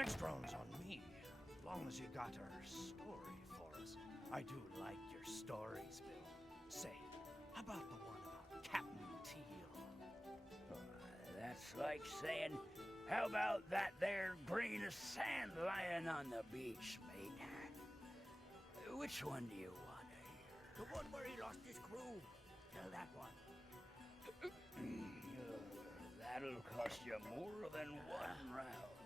Next round's on me. As long as you got our story for us. I do like your stories, Bill. Say, how about the one about Captain Teal? That's like saying, how about that there grain of sand lying on the beach, mate? Which one do you want to hear? The one where he lost his crew. Tell that one. That'll cost you more than one round.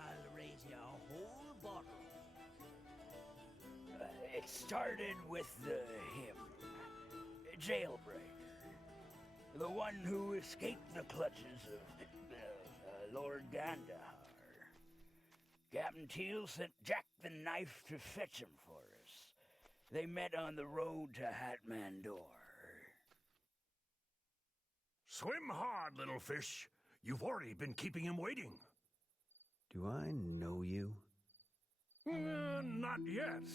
I'll raise you a whole bottle. It started with him, Jailbreaker. The one who escaped the clutches of Lord Gandahar. Captain Teal sent Jack the Knife to fetch him for us. They met on the road to Hatmandor. Swim hard, little fish. You've already been keeping him waiting. Do I know you? Not yet.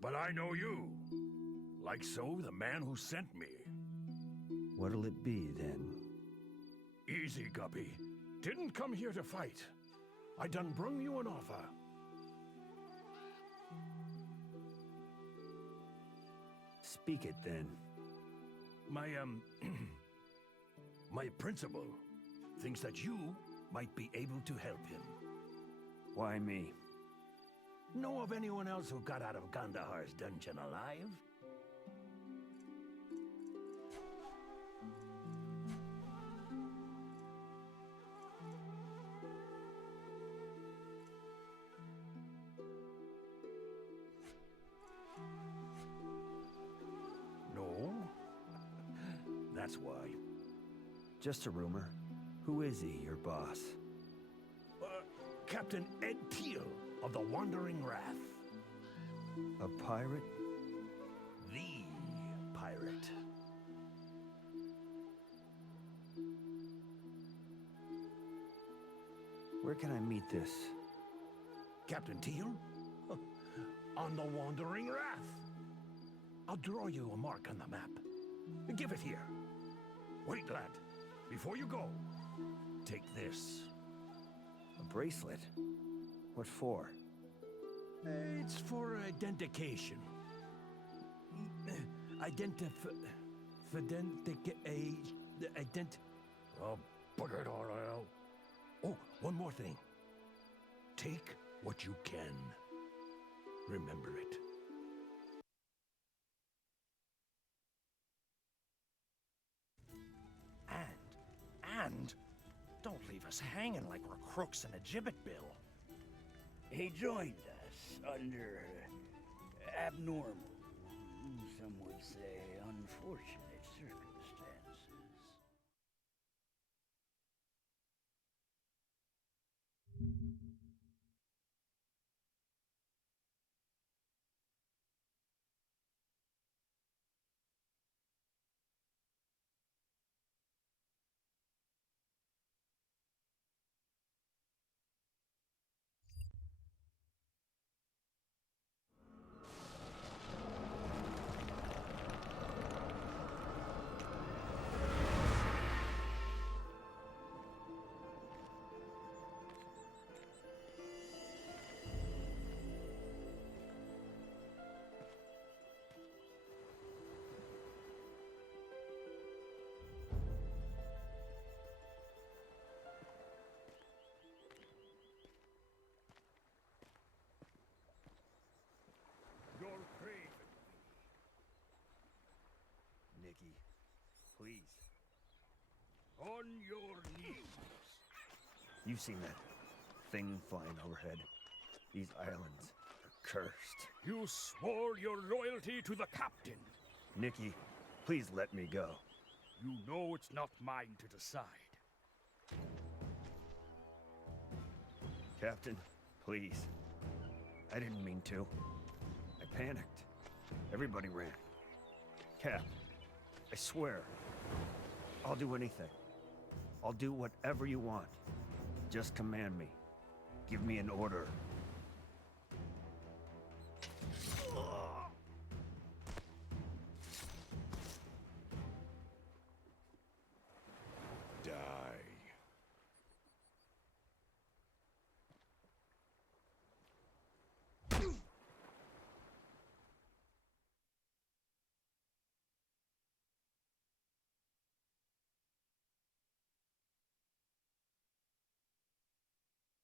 But I know you. Like so, the man who sent me. What'll it be, then? Easy, Guppy. Didn't come here to fight. I done brung you an offer. Speak it, then. My principal thinks that you might be able to help him. Why me? Know of anyone else who got out of Gandahar's dungeon alive? No? That's why. Just a rumor. Who is he, your boss? Captain Ed Teal of the Wandering Wrath. A pirate? The pirate. Where can I meet this? Captain Teal? On the Wandering Wrath. I'll draw you a mark on the map. Give it here. Wait, lad. Before you go, take this. A bracelet? What for? It's for identification. Oh, bugger it all out. Oh, one more thing. Take what you can. Remember it. And don't leave us hanging like we're crooks in a gibbet, Bill. He joined us under abnormal, some would say unfortunate circumstances. You're craving Nikki, please. me. On your knees. You've seen that thing flying overhead. These islands are cursed. You swore your loyalty to the captain. Nikki, please let me go. You know it's not mine to decide. Captain, please. I didn't mean to. I panicked. Everybody ran. Cap, I swear, I'll do anything. I'll do whatever you want. Just command me. Give me an order. Die.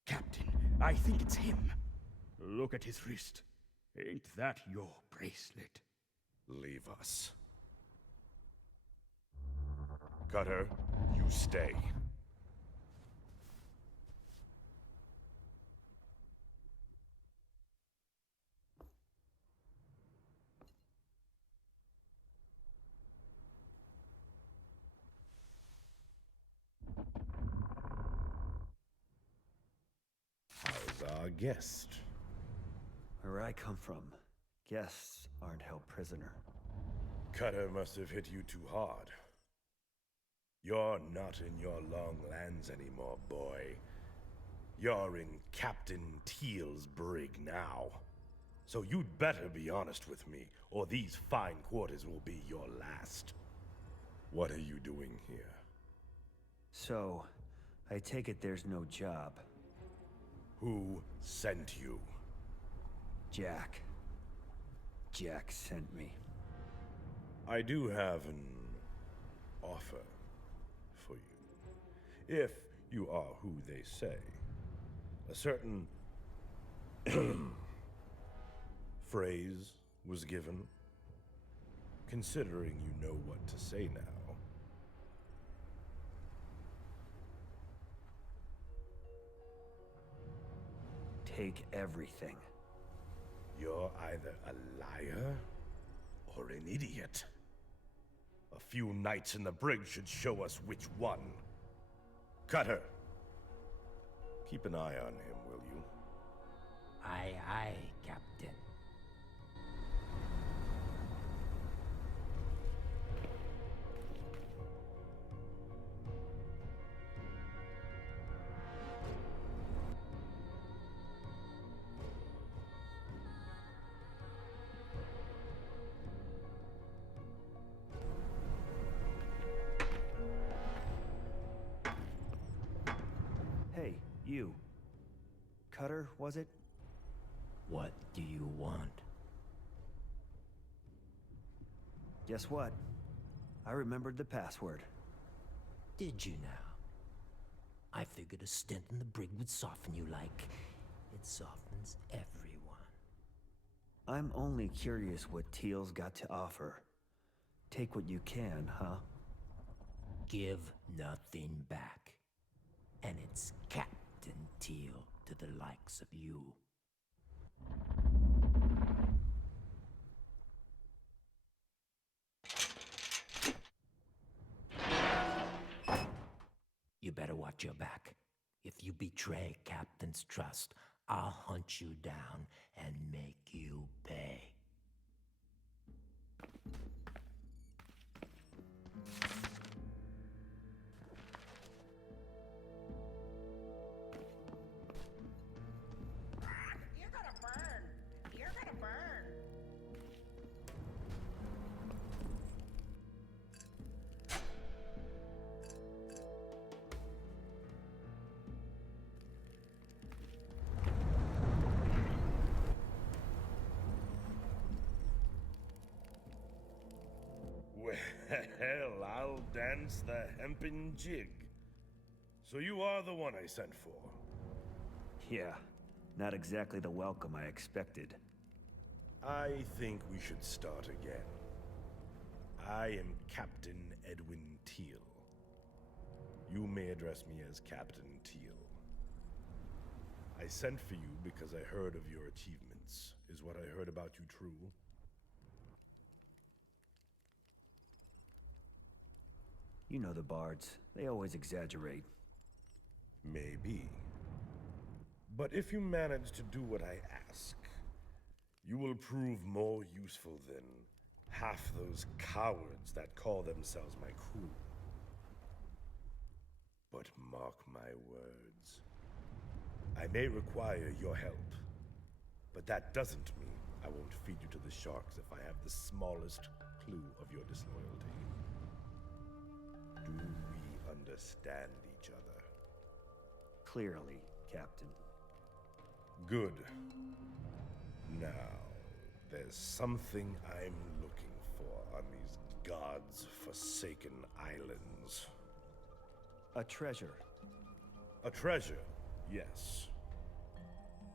Captain, I think it's him. Look at his wrist. Ain't that your bracelet? Leave us. Cutter, you stay. How's our guest? Where I come from, guests aren't held prisoner. Cutter must have hit you too hard. You're not in your long lands anymore, boy. You're in Captain Teal's brig now. So you'd better be honest with me, or these fine quarters will be your last. What are you doing here? So, I take it there's no job. Who sent you? Jack. Jack sent me. I do have an offer for you. If you are who they say. A certain phrase was given. Considering you know what to say now. Take everything. You're either a liar or an idiot. A few nights in the brig should show us which one. Cutter! Keep an eye on him, will you? Aye, aye, Captain. Hey, you. Cutter, was it? What do you want? Guess what? I remembered the password. Did you now? I figured a stint in the brig would soften you like it softens everyone. I'm only curious what Teal's got to offer. Take what you can, huh? Give nothing back. And it's Captain Teal to the likes of you. You better watch your back. If you betray Captain's trust, I'll hunt you down and make you pay. You're gonna burn! You're gonna burn! Well, I'll dance the hempen jig. So you are the one I sent for. Yeah, not exactly the welcome I expected. I think we should start again. I am Captain Edwin Teal. You may address me as Captain Teal. I sent for you because I heard of your achievements. Is what I heard about you true? You know the bards. They always exaggerate. Maybe. But if you manage to do what I ask, you will prove more useful than half those cowards that call themselves my crew. But mark my words. I may require your help, but that doesn't mean I won't feed you to the sharks if I have the smallest clue of your disloyalty. Do we understand each other? Clearly, Captain. Good. Now, there's something I'm looking for on these gods-forsaken islands. A treasure. A treasure, yes.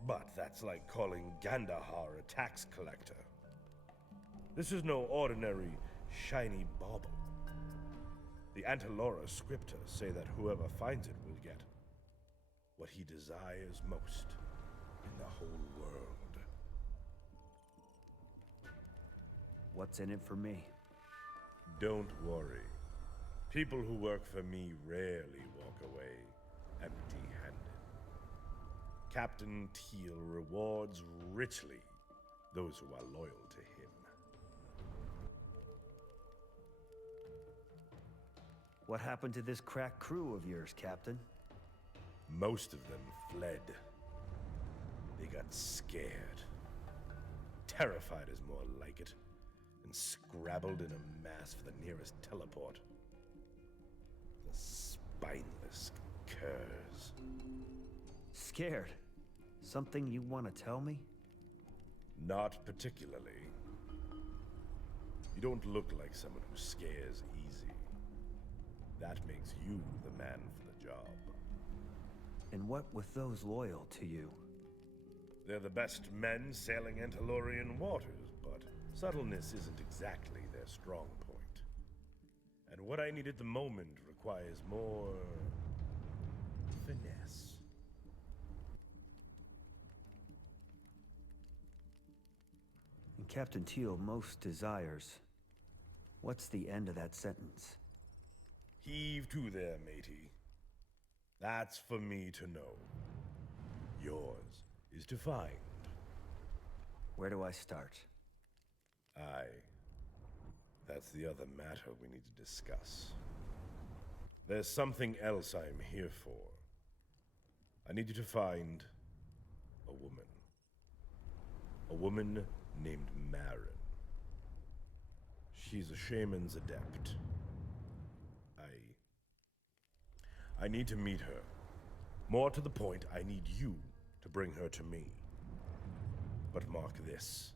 But that's like calling Gandahar a tax collector. This is no ordinary shiny bauble. The Antilora scripta say that whoever finds it will get what he desires most in the whole world. What's in it for me? Don't worry. People who work for me rarely walk away empty-handed. Captain Teal rewards richly those who are loyal to him. What happened to this crack crew of yours, Captain? Most of them fled. They got scared. Terrified is more like it, and scrabbled in a mass for the nearest teleport. The spineless curs. Scared? Something you want to tell me? Not particularly. You don't look like someone who scares easy. That makes you the man for the job. And what with those loyal to you? They're the best men sailing Antilorian waters, but subtleness isn't exactly their strong point. And what I need at the moment requires more finesse. And Captain Teal most desires. What's the end of that sentence? Heave to there, matey. That's for me to know. Yours is to find. Where do I start? Aye. That's the other matter we need to discuss. There's something else I'm here for. I need you to find a woman. A woman named Marin. She's a shaman's adept. I need to meet her. More to the point, I need you to bring her to me. But mark this.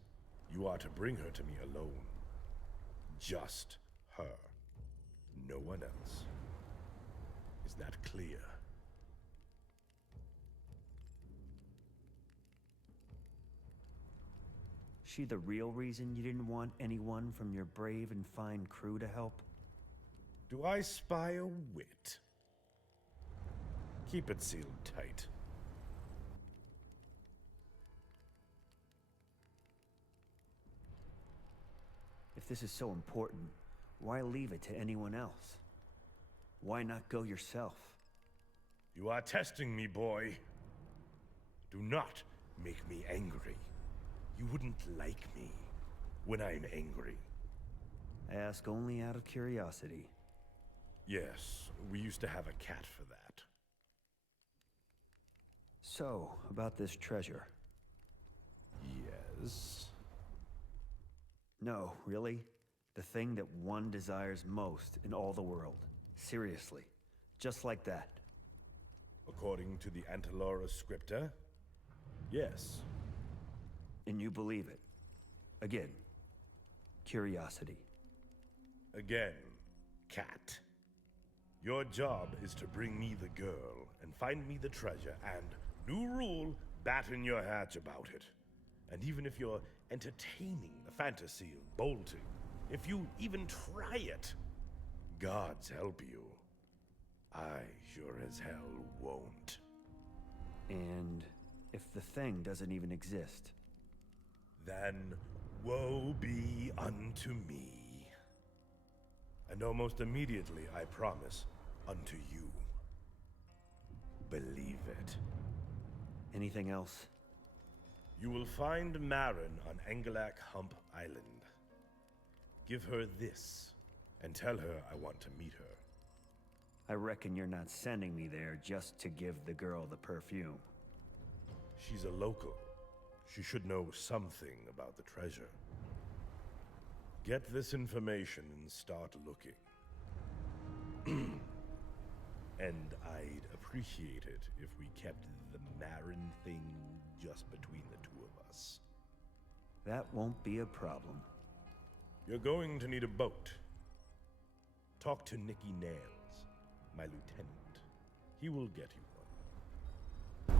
You are to bring her to me alone. Just her. No one else. Is that clear? She the real reason you didn't want anyone from your brave and fine crew to help? Do I spy a wit? Keep it sealed tight. If this is so important, why leave it to anyone else? Why not go yourself? You are testing me, boy. Do not make me angry. You wouldn't like me when I'm angry. I ask only out of curiosity. Yes, we used to have a cat for that. So, about this treasure. Yes? No, really? The thing that one desires most in all the world. Seriously. Just like that. According to the Antilora scripta, yes. And you believe it. Again. Curiosity. Again, cat. Your job is to bring me the girl and find me the treasure and, new rule, batten your hatch about it. And even if you're entertaining the fantasy of bolting, if you even try it, gods help you. I sure as hell won't. And if the thing doesn't even exist? Then woe be unto me. And almost immediately, I promise, unto you. Believe it. Anything else? You will find Marin on Engelak Hump Island. Give her this, and tell her I want to meet her. I reckon you're not sending me there just to give the girl the perfume. She's a local. She should know something about the treasure. Get this information and start looking. And I'd appreciate it if we kept the Marin thing just between the two of us. That won't be a problem. You're going to need a boat. Talk to Nicky Nails, my lieutenant. He will get you one.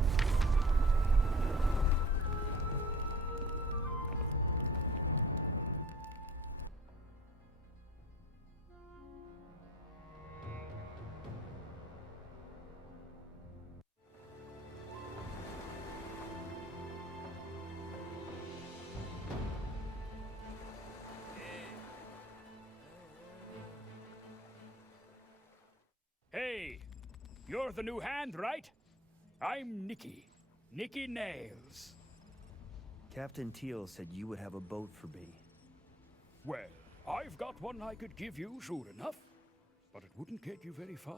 You're the new hand, right? I'm Nicky. Nicky Nails. Captain Teal said you would have a boat for me. Well, I've got one I could give you, sure enough. But it wouldn't get you very far.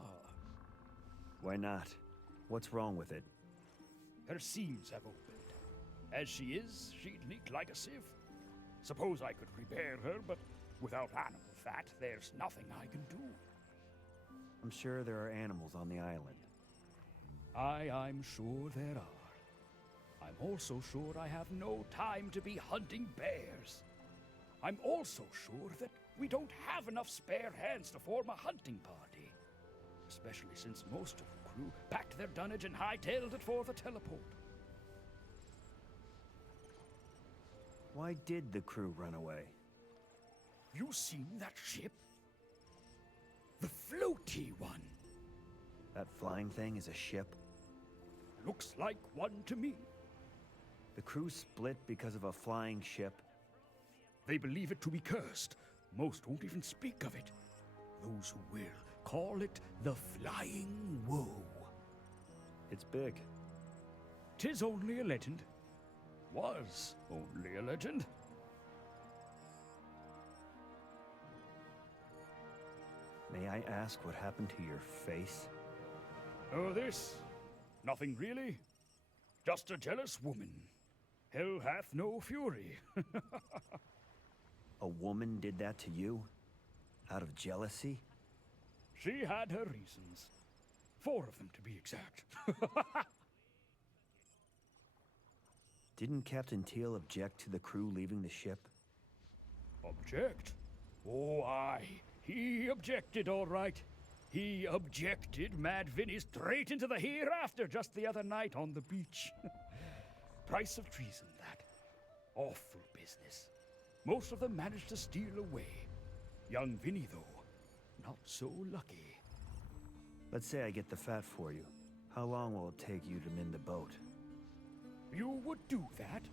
Why not? What's wrong with it? Her seams have opened. As she is, she'd leak like a sieve. Suppose I could repair her, but without animal fat, there's nothing I can do. I'm sure there are animals on the island. I'm sure there are. I'm also sure I have no time to be hunting bears. I'm also sure that we don't have enough spare hands to form a hunting party. Especially since most of the crew packed their dunnage and hightailed it for the teleport. Why did the crew run away? You seen that ship? The floaty one. That flying thing is a ship? Looks like one to me. The crew split because of a flying ship? They believe it to be cursed. Most won't even speak of it. Those who will call it the Flying Woe. It's big. 'Tis only a legend. Was only a legend. May I ask what happened to your face? Oh, this? Nothing really. Just a jealous woman. Hell hath no fury. A woman did that to you? Out of jealousy? She had her reasons. 4 of them, to be exact. Didn't Captain Teal object to the crew leaving the ship? Object? Oh, aye. He objected, all right. He objected Mad Vinny straight into the hereafter just the other night on the beach. Price of treason, that. Awful business. Most of them managed to steal away. Young Vinny, though, not so lucky. Let's say I get the fat for you. How long will it take you to mend the boat? You would do that?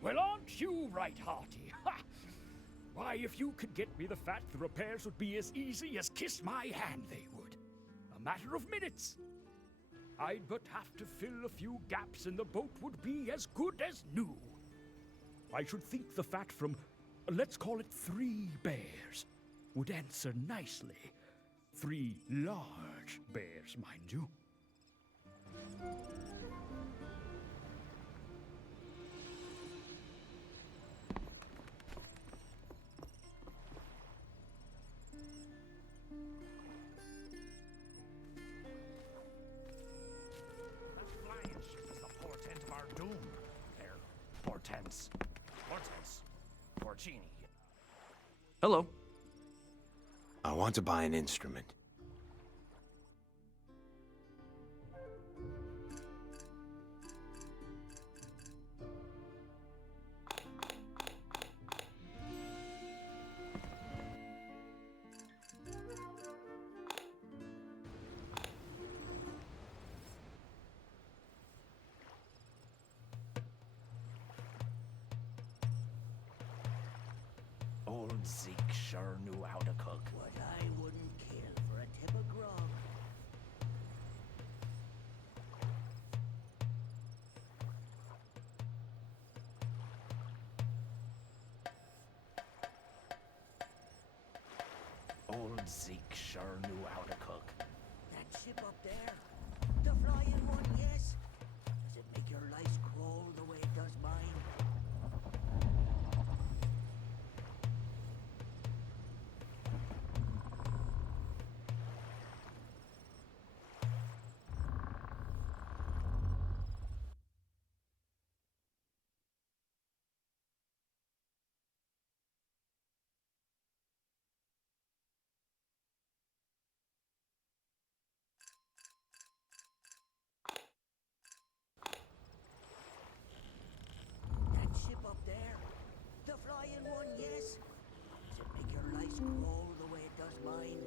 Well, aren't you right, Hearty? Ha! Why, if you could get me the fat, the repairs would be as easy as kiss my hand, they would. A matter of minutes. I'd but have to fill a few gaps and the boat would be as good as new. I should think the fat from, let's call it 3 bears, would answer nicely. 3 large bears, mind you. That flying ship is the portent of our doom. There. Portents. Portents. Porcini. Hello. I want to buy an instrument. Old Zeke sure knew how to cook. What I wouldn't kill for a tip of grog. Old Zeke sure knew how to cook. That ship up there, the flying one, yes. Does it make your lice crawl the way it does mine? That ship up there, the flying one, yes. Does it make your lice crawl the way it does mine?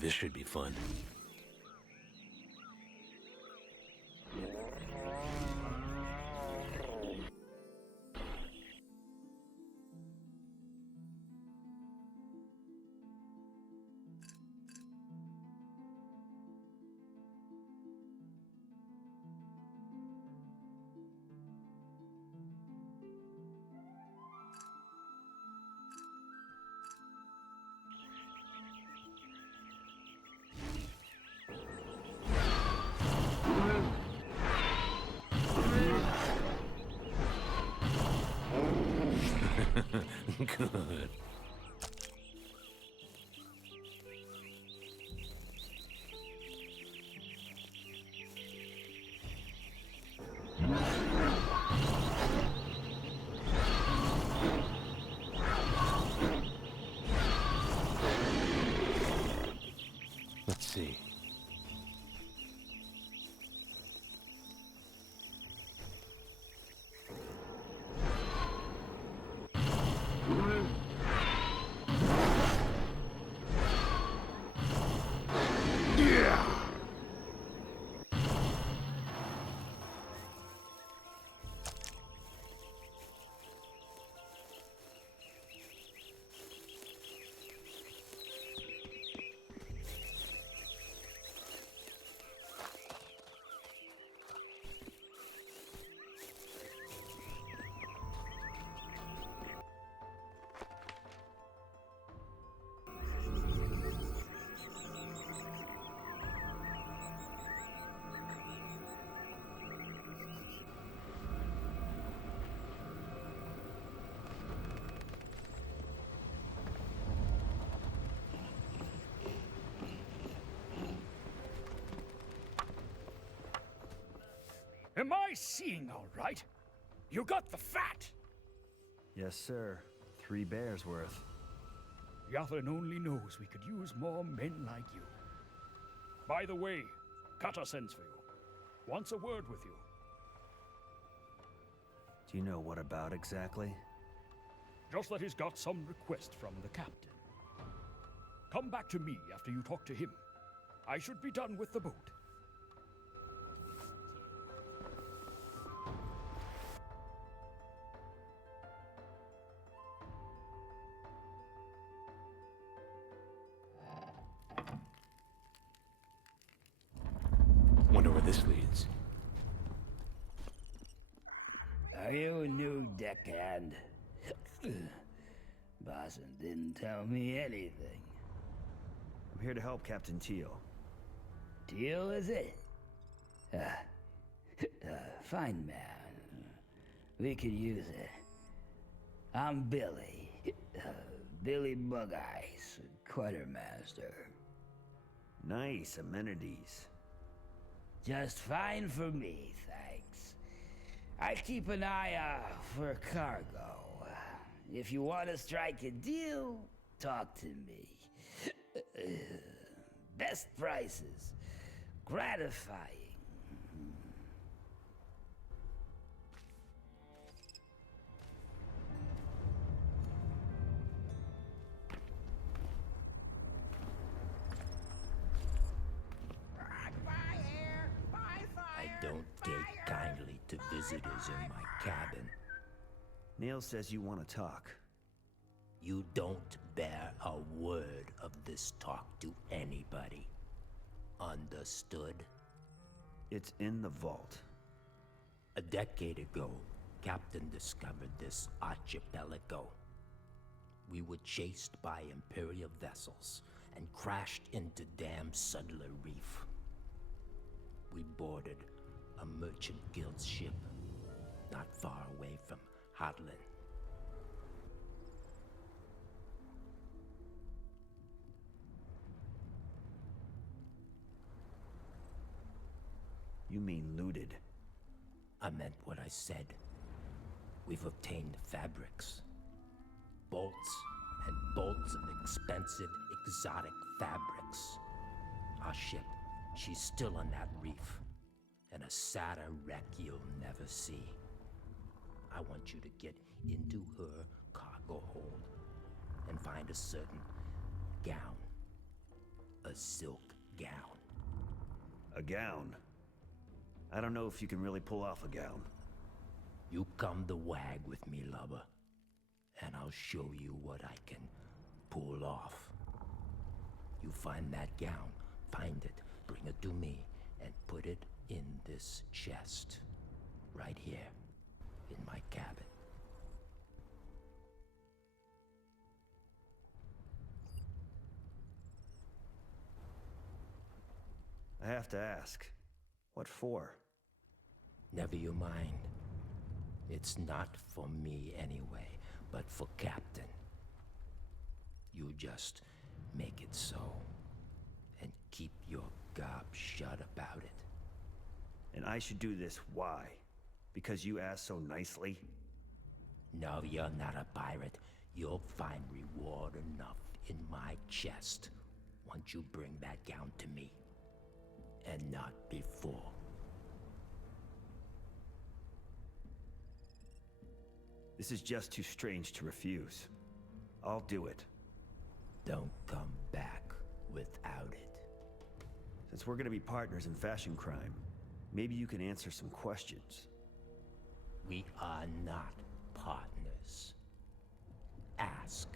This should be fun. Good. Let's see. Am I seeing all right? You got the fat! Yes, sir. 3 bears worth. Yathan only knows we could use more men like you. By the way, Kata sends for you. Wants a word with you. Do you know what about exactly? Just that he's got some request from the captain. Come back to me after you talk to him. I should be done with the boat. Wonder where this leads. Are you a new deckhand? Boston didn't tell me anything. I'm here to help Captain Teal. Deal is it? Fine man. We could use it. I'm Billy. Billy Bug-Eyes, quartermaster. Nice amenities. Just fine for me, thanks. I keep an eye out for cargo. If you want to strike a deal, talk to me. Best prices. Gratifying. Bye air, bye fire. I don't take kindly to visitors in my cabin. Neil says you want to talk. You don't bear a word of this talk to anybody. Understood? It's in the vault. A decade ago, Captain discovered this archipelago. We were chased by Imperial vessels and crashed into Dam Suddler Reef. We boarded a merchant guild ship not far away from Hadlin. You mean looted? I meant what I said. We've obtained fabrics. Bolts and bolts of expensive, exotic fabrics. Our ship, she's still on that reef. And a sadder wreck you'll never see. I want you to get into her cargo hold and find a certain gown. a silk gown. A gown? I don't know if you can really pull off a gown. You come to wag with me, lubber, and I'll show you what I can pull off. You find that gown, find it, bring it to me, and put it in this chest, right here, in my cabin. I have to ask, what for? Never you mind. It's not for me anyway, but for Captain. You just make it so, and keep your gob shut about it. And I should do this, why? Because you asked so nicely? No, you're not a pirate. You'll find reward enough in my chest once you bring that gown to me. And not before. This is just too strange to refuse. I'll do it. Don't come back without it. Since we're gonna be partners in fashion crime, maybe you can answer some questions. We are not partners. Ask.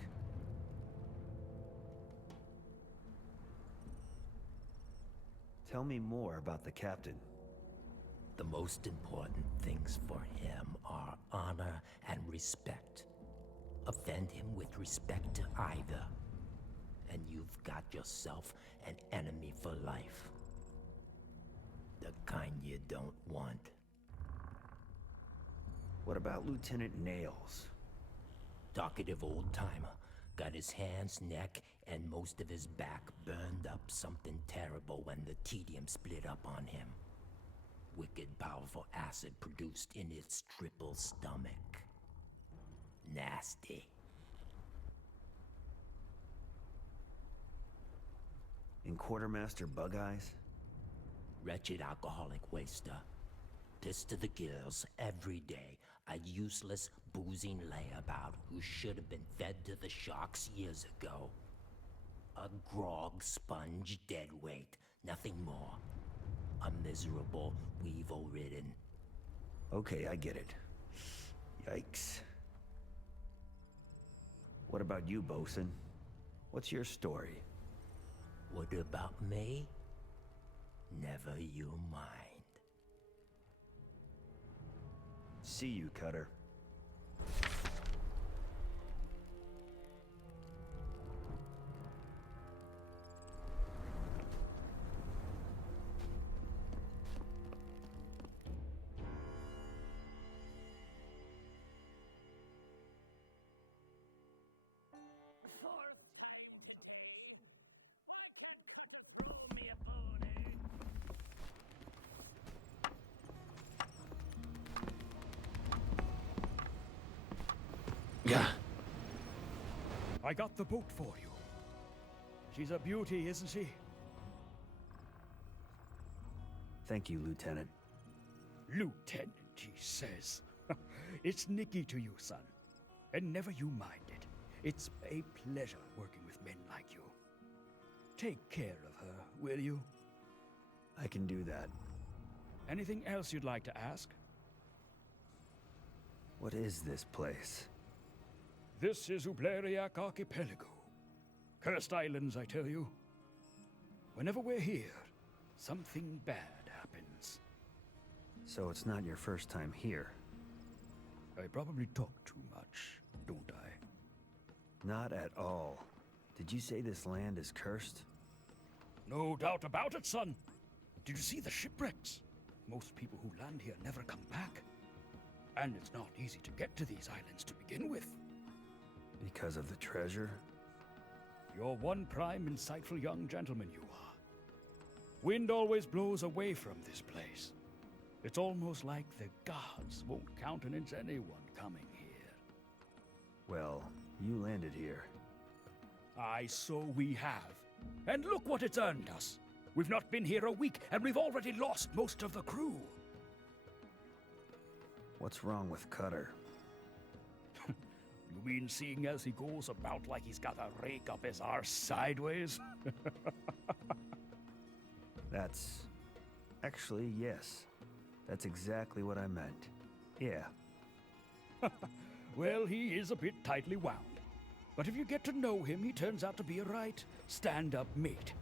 Tell me more about the captain. The most important things for him are honor and respect. Offend him with respect to either, and you've got yourself an enemy for life. The kind you don't want. What about Lieutenant Nails? Talkative old-timer. Got his hands, neck, and most of his back burned up something terrible when the tedium split up on him. Wicked powerful acid produced in its triple stomach. Nasty. And Quartermaster Bug Eyes? Wretched alcoholic waster. Pissed to the gills every day. A useless, boozing layabout who should have been fed to the sharks years ago. A grog sponge deadweight, nothing more. A miserable, weevil-ridden. Okay, I get it. Yikes. What about you, Bosun? What's your story? What about me? Never you mind. See you, Cutter. Yeah. I got the boat for you. She's a beauty, isn't she? Thank you, Lieutenant. Lieutenant, he says. It's Nicky to you, son. And never you mind it. It's a pleasure working with men like you. Take care of her, will you? I can do that. Anything else you'd like to ask? What is this place? This is Ubleriak Archipelago. Cursed islands, I tell you. Whenever we're here, something bad happens. So it's not your first time here? I probably talk too much, don't I? Not at all. Did you say this land is cursed? No doubt about it, son. Did you see the shipwrecks? Most people who land here never come back. And it's not easy to get to these islands to begin with. Because of the treasure? You're one prime, insightful young gentleman, you are. Wind always blows away from this place. It's almost like the gods won't countenance anyone coming here. Well, you landed here. Aye, so we have. And look what it's earned us. We've not been here a week, and we've already lost most of the crew. What's wrong with Cutter? You You mean seeing as he goes about like he's got a rake up his arse sideways? That's... Actually, yes. That's exactly what I meant. Yeah. Well, he is a bit tightly wound. But if you get to know him, he turns out to be a right stand-up mate.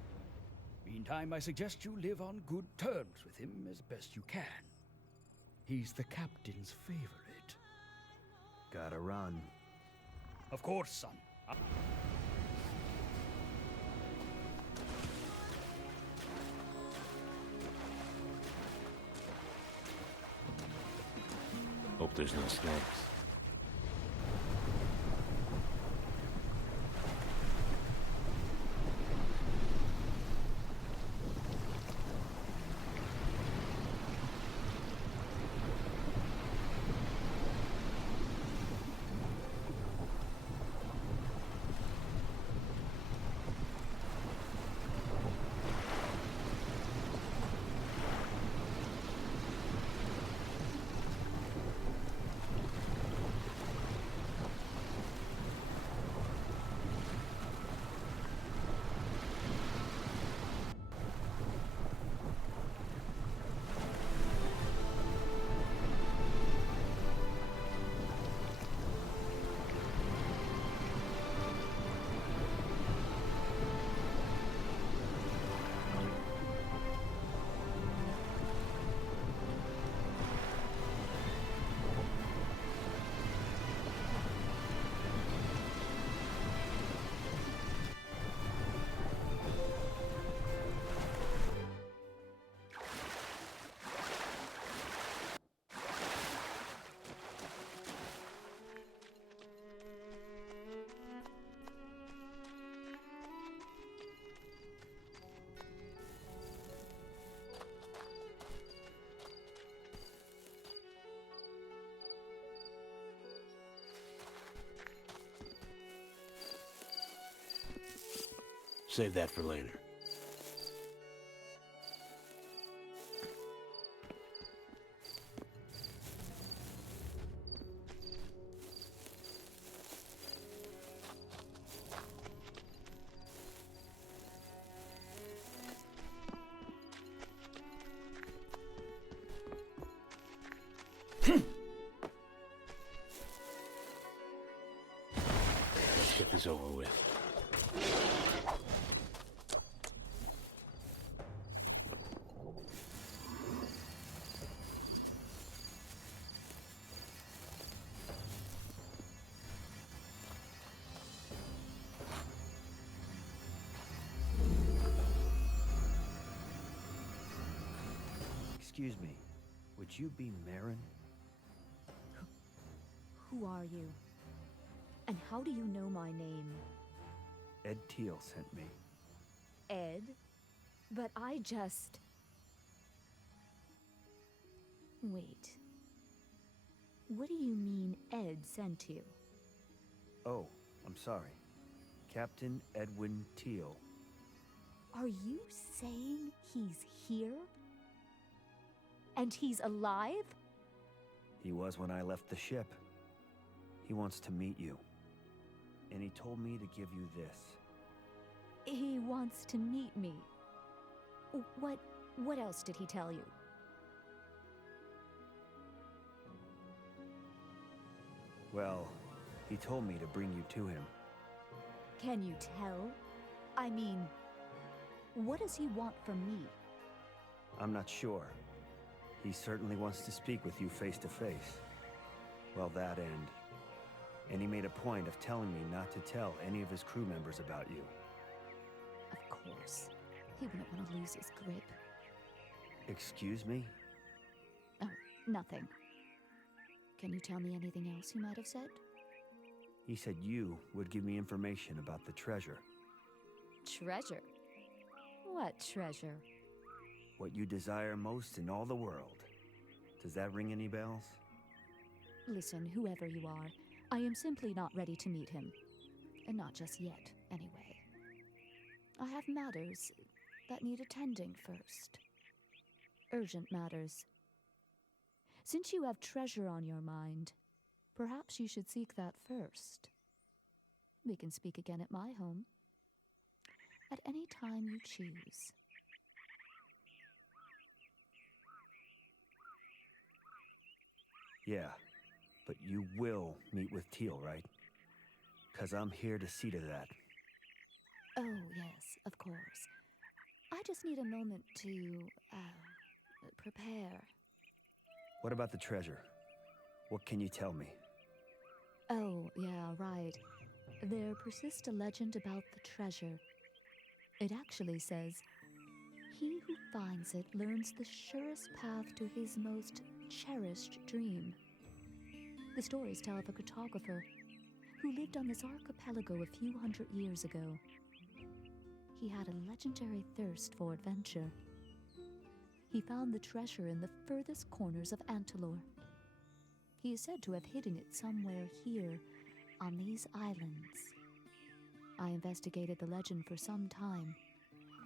Meantime, I suggest you live on good terms with him as best you can. He's the captain's favorite. Gotta run. Of course, son. Hope there's no snakes. Save that for later. Let's get this over with. Excuse me, would you be Marin? Who are you? And how do you know my name? Ed Teal sent me. Ed? But I just... Wait. What do you mean Ed sent you? Oh, I'm sorry. Captain Edwin Teal. Are you saying he's here? And he's alive? He was when I left the ship. He wants to meet you. And he told me to give you this. He wants to meet me. What else did he tell you? Well, he told me to bring you to him. Can you tell? I mean, what does he want from me? I'm not sure. He certainly wants to speak with you face to face. Well, that and he made a point of telling me not to tell any of his crew members about you. Of course. He wouldn't want to lose his grip. Excuse me? Oh, nothing. Can you tell me anything else he might have said? He said you would give me information about the treasure. Treasure? What treasure? What you desire most in all the world. Does that ring any bells? Listen, whoever you are, I am simply not ready to meet him. And not just yet, anyway. I have matters that need attending first. Urgent matters. Since you have treasure on your mind, Perhaps you should seek that first. We can speak again at my home. At any time you choose. Yeah, but you will meet with Teal, right? 'Cause I'm here to see to that. Oh, yes, of course. I just need a moment to, prepare. What about the treasure? What can you tell me? Oh, yeah, right. There persists a legend about the treasure. It actually says, "He who finds it learns the surest path to his most cherished dream." The stories tell of a cartographer who lived on this archipelago a few hundred years ago. He had a legendary thirst for adventure. He found the treasure in the furthest corners of Antilor. He is said to have hidden it somewhere here on these islands. I investigated the legend for some time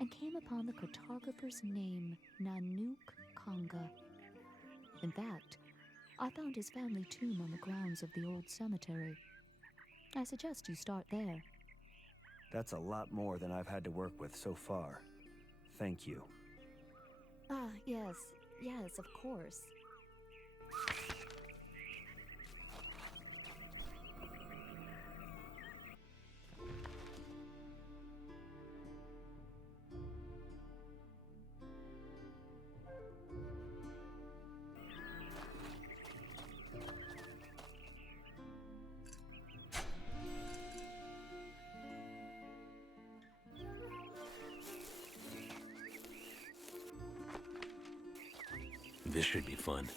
and came upon the cartographer's name, Nanook Conga. In fact, I found his family tomb on the grounds of the old cemetery. I suggest you start there. That's a lot more than I've had to work with so far. Thank you. Yes, of course. This should be fun.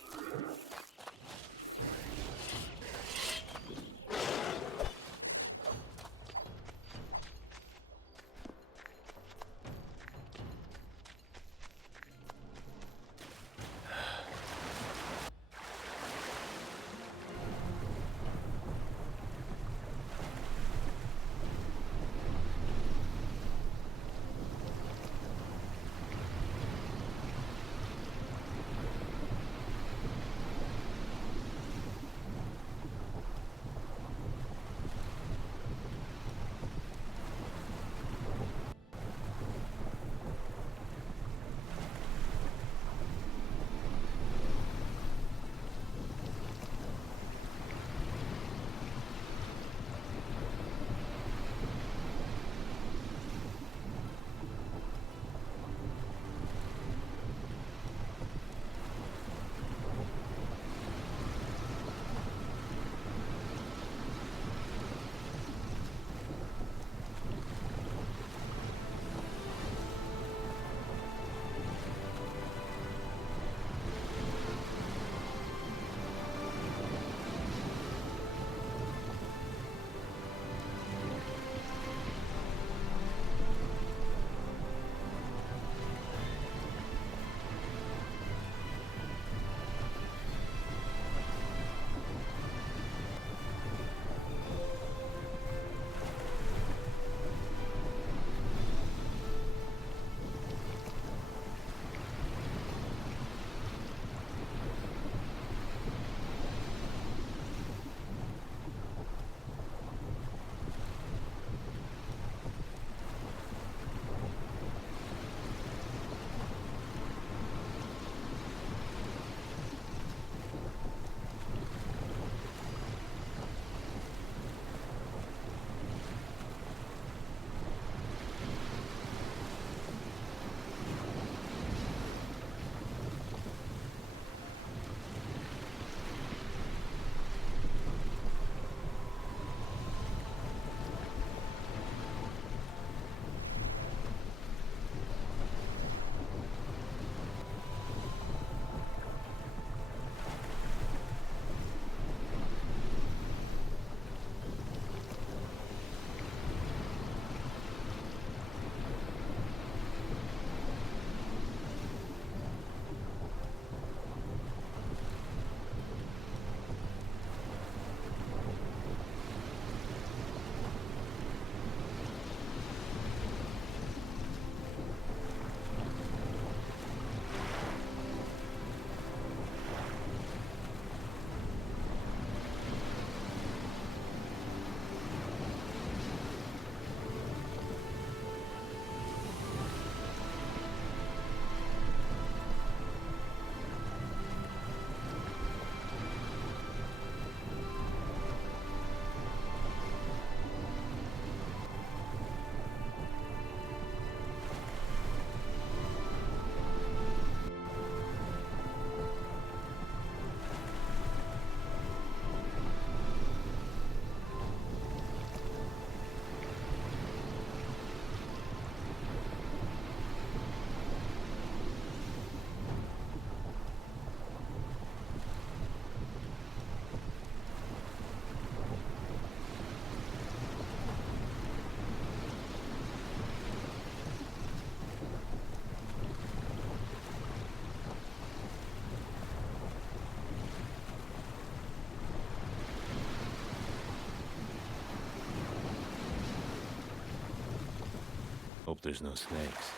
Hope there's no snakes.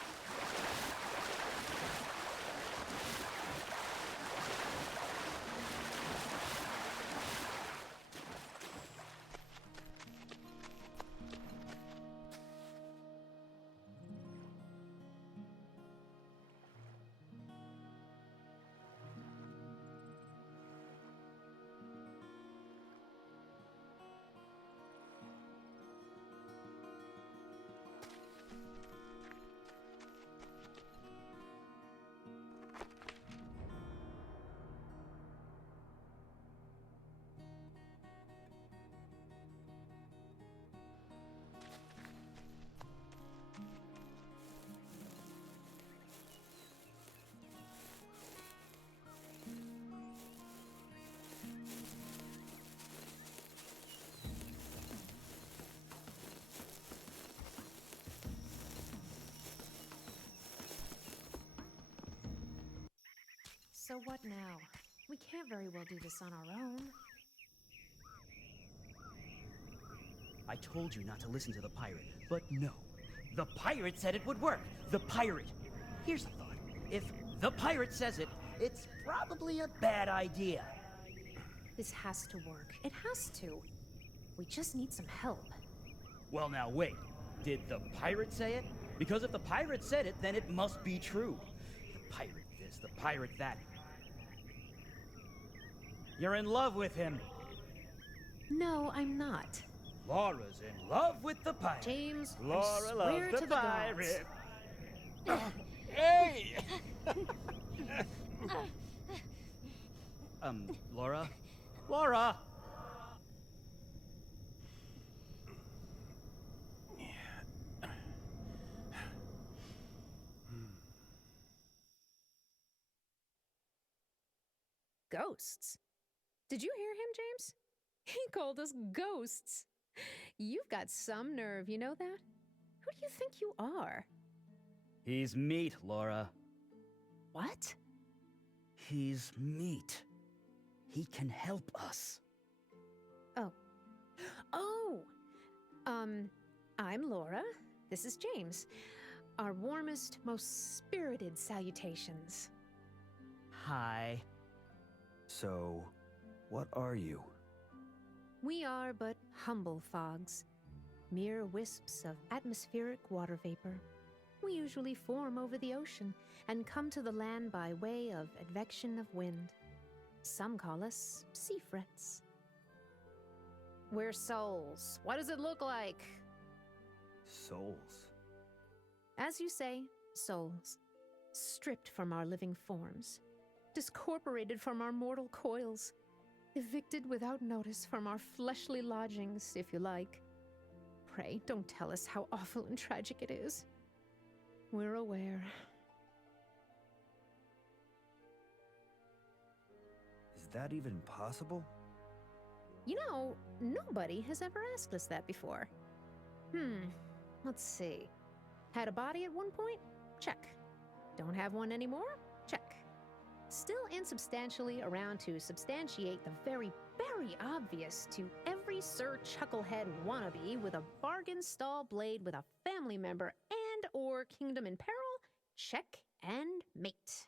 So what now? We can't very well do this on our own. I told you not to listen to the pirate, but no. The pirate said it would work. The pirate. Here's a thought. If the pirate says it, it's probably a bad idea. This has to work. It has to. We just need some help. Well, now wait. Did the pirate say it? Because if the pirate said it, then it must be true. The pirate this, the pirate that. You're in love with him. No, I'm not. Laura's in love with the pirate. James, Laura I swear loves to the the pirate. gods. Hey! Laura? Laura! Ghosts? Did you hear him, James? He called us ghosts. You've got some nerve, you know that? Who do you think you are? He's meat, Laura. What? He's meat. He can help us. Oh. Oh! I'm Laura. This is James. Our warmest, most spirited salutations. Hi. So, what are you? We are but humble fogs, mere wisps of atmospheric water vapor. We usually form over the ocean and come to the land by way of advection of wind. Some call us sea frets. We're souls. What does it look like? Souls. As you say, souls. Stripped from our living forms. Discorporated from our mortal coils. Evicted without notice from our fleshly lodgings, if you like. Pray, don't tell us how awful and tragic it is. We're aware. Is that even possible? You know, nobody has ever asked us that before. Let's see. Had a body at one point? Check. Don't have one anymore? Check. Still insubstantially around to substantiate the very, very obvious to every Sir Chucklehead wannabe with a bargain stall blade with a family member and or kingdom in peril? Check and mate.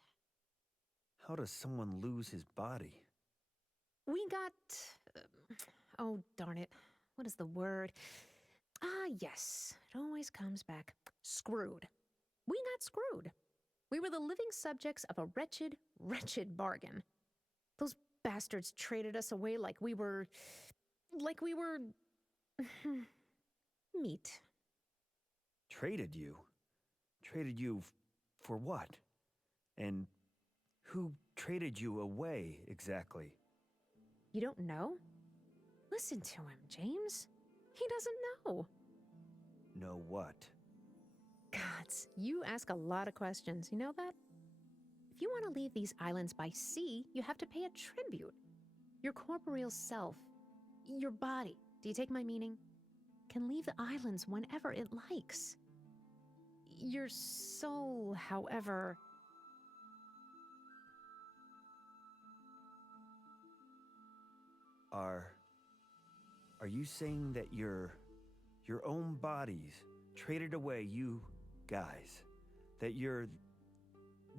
How does someone lose his body? We got... oh, darn it. What is the word? Yes. It always comes back. Screwed. We got screwed. We were the living subjects of a wretched, wretched bargain. Those bastards traded us away like we were... meat. Traded you? Traded you for what? And who traded you away, exactly? You don't know? Listen to him, James. He doesn't know. Know what? Gods, you ask a lot of questions, you know that? If you want to leave these islands by sea, you have to pay a tribute. Your corporeal self, your body, do you take my meaning? Can leave the islands whenever it likes. Your soul, however... Are you saying that your own bodies traded away, you guys. That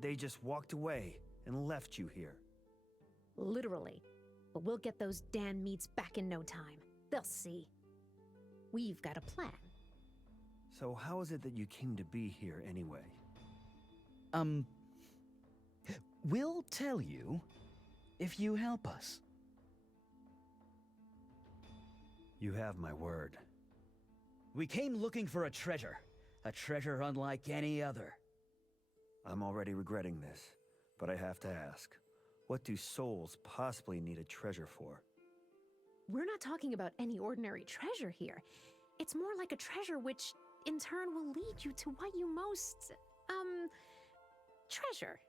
they just walked away and left you here. Literally. But we'll get those Dan meats back in no time. They'll see. We've got a plan. So how is it that you came to be here anyway? We'll tell you if you help us. You have my word. We came looking for a treasure unlike any other. I'm already regretting this, but I have to ask. What do souls possibly need a treasure for? We're not talking about any ordinary treasure here. It's more like a treasure which, in turn, will lead you to what you most, treasure.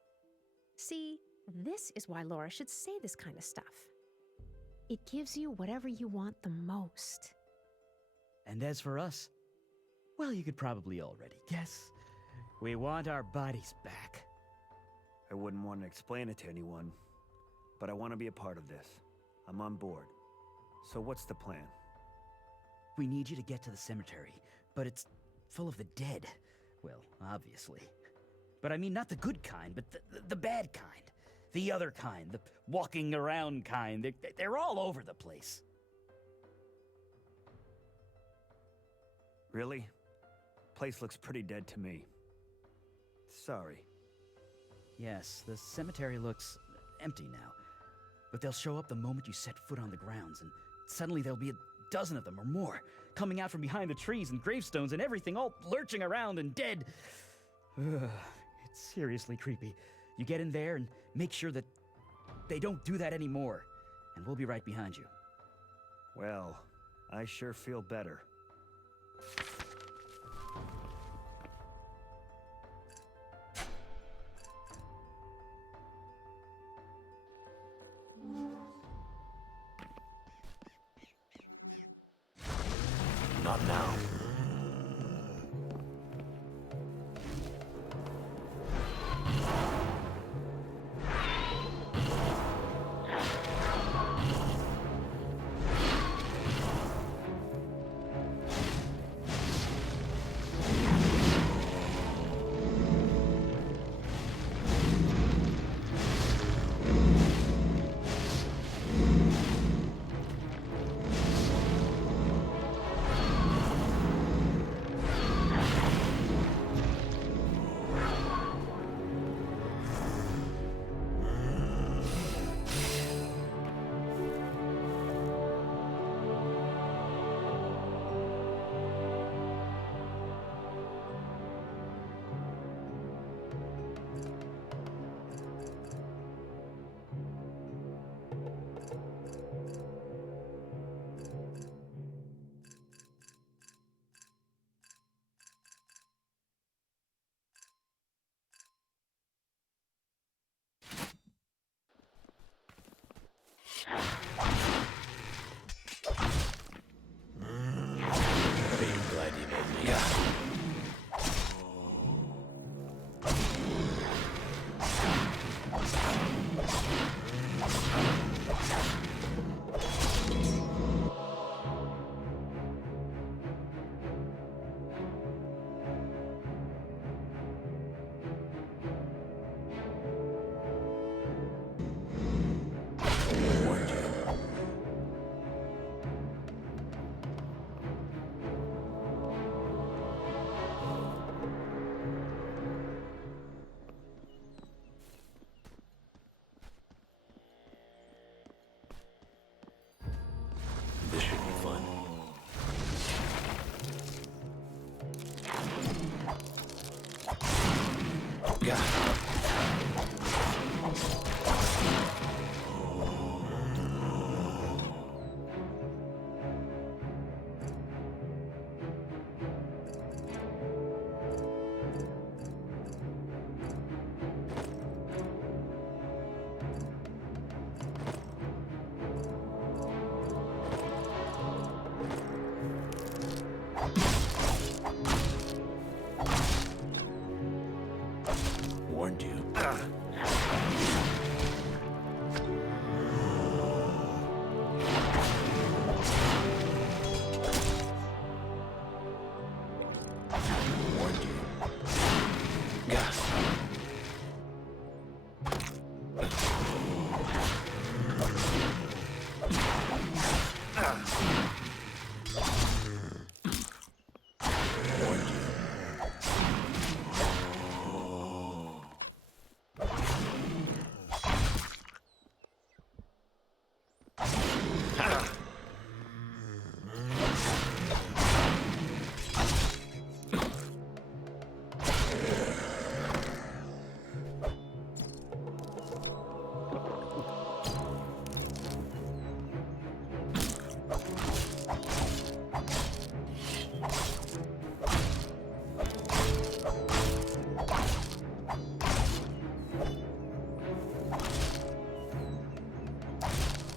See, this is why Laura should say this kind of stuff. It gives you whatever you want the most. And as for us, well, you could probably already guess. We want our bodies back. I wouldn't want to explain it to anyone, but I want to be a part of this. I'm on board. So what's the plan? We need you to get to the cemetery, but it's full of the dead. Well, obviously. But I mean not the good kind, but the bad kind. The other kind, the walking around kind. They're all over the place. Really? Place looks pretty dead to me. Sorry. Yes, the cemetery looks empty now. But they'll show up the moment you set foot on the grounds, and suddenly there'll be a dozen of them or more, coming out from behind the trees and gravestones and everything, all lurching around and dead. Ugh, it's seriously creepy. You get in there and make sure that they don't do that anymore, and we'll be right behind you. Well, I sure feel better. Not now. This should be fun. God.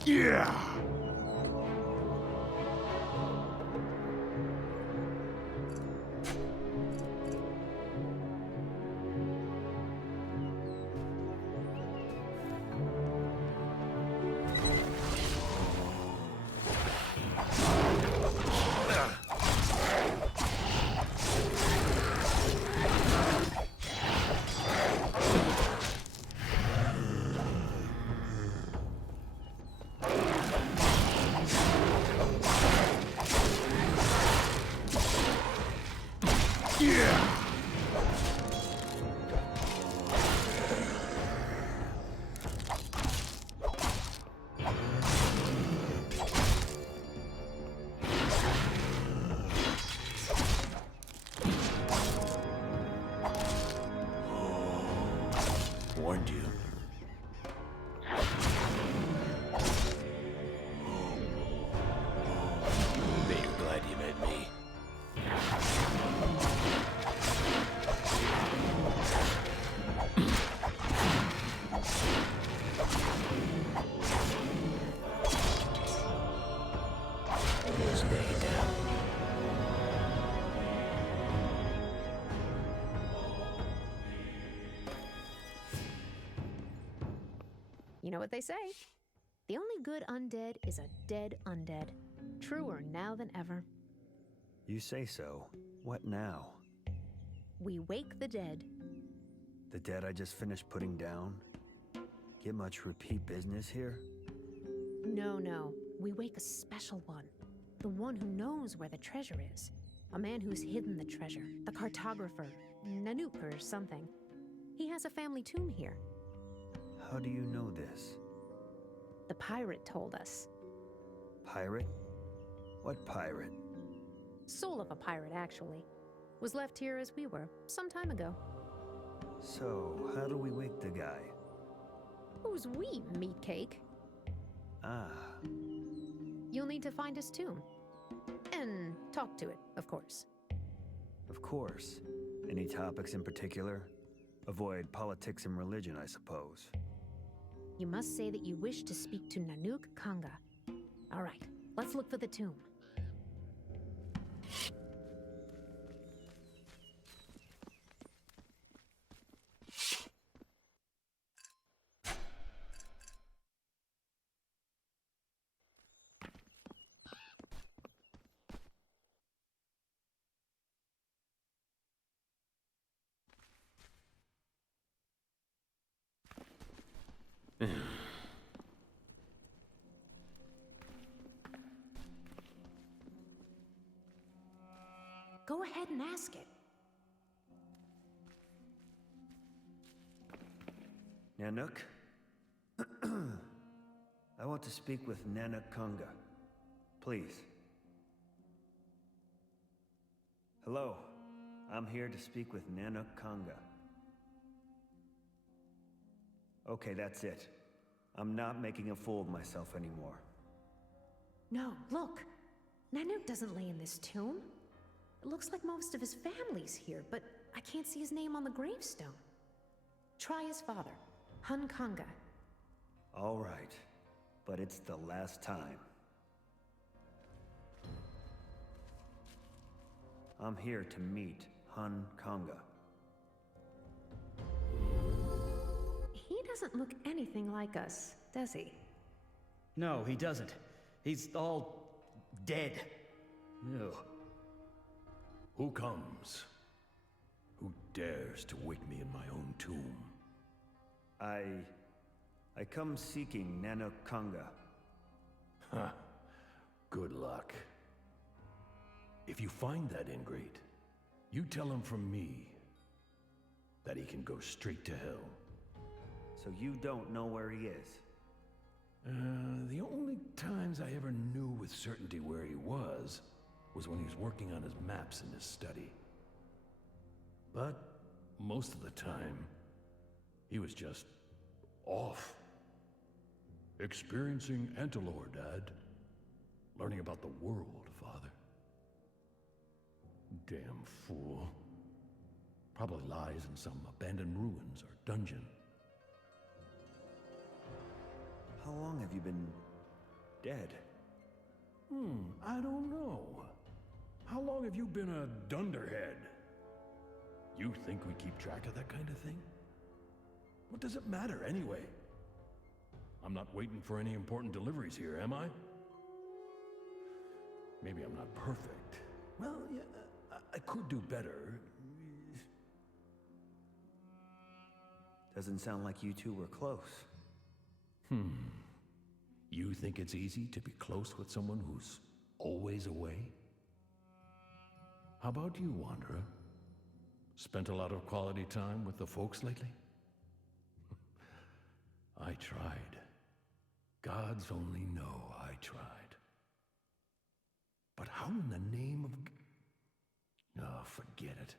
Yeah! Warned you. Bet you're glad you met me. Stay down. You know what they say? The only good undead is a dead undead. Truer now than ever. You say so. What now? We wake the dead. The dead I just finished putting down? Get much repeat business here? No. We wake a special one. The one who knows where the treasure is. A man who's hidden the treasure. The cartographer. Nanook or something. He has a family tomb here. How do you know this? The pirate told us. Pirate? What pirate? Soul of a pirate, actually. Was left here as we were, some time ago. So, how do we wake the guy? Who's we, meatcake? Ah. You'll need to find his tomb. And talk to it, of course. Of course. Any topics in particular? Avoid politics and religion, I suppose. You must say that you wish to speak to Nanook Kanga. All right, let's look for the tomb. Go ahead and ask it. Nanook? I want to speak with Nanook Kanga. Please. Hello. I'm here to speak with Nanook Kanga. Okay, that's it. I'm not making a fool of myself anymore. No, look. Nanook doesn't lay in this tomb. It looks like most of his family's here, but I can't see his name on the gravestone. Try his father, Hun Kanga. All right, but it's the last time. I'm here to meet Hun Kanga. He doesn't look anything like us, does he? No, he doesn't. He's all dead. Ew. Who comes? Who dares to wake me in my own tomb? I come seeking Nanook Kanga. Ha! Good luck. If you find that ingrate, you tell him from me that he can go straight to hell. So you don't know where he is? The only times I ever knew with certainty where he was when he was working on his maps in his study. But most of the time, he was just off. Experiencing Antilore, Dad. Learning about the world, Father. Damn fool. Probably lies in some abandoned ruins or dungeon. How long have you been dead. I don't know. How long have you been a dunderhead? You think we keep track of that kind of thing? What does it matter anyway? I'm not waiting for any important deliveries here, am I? Maybe I'm not perfect. Well, yeah, I could do better. Doesn't sound like you two were close. You think it's easy to be close with someone who's always away? How about you, Wanderer? Spent a lot of quality time with the folks lately? I tried. Gods only know I tried. But how in the name of... Oh, forget it.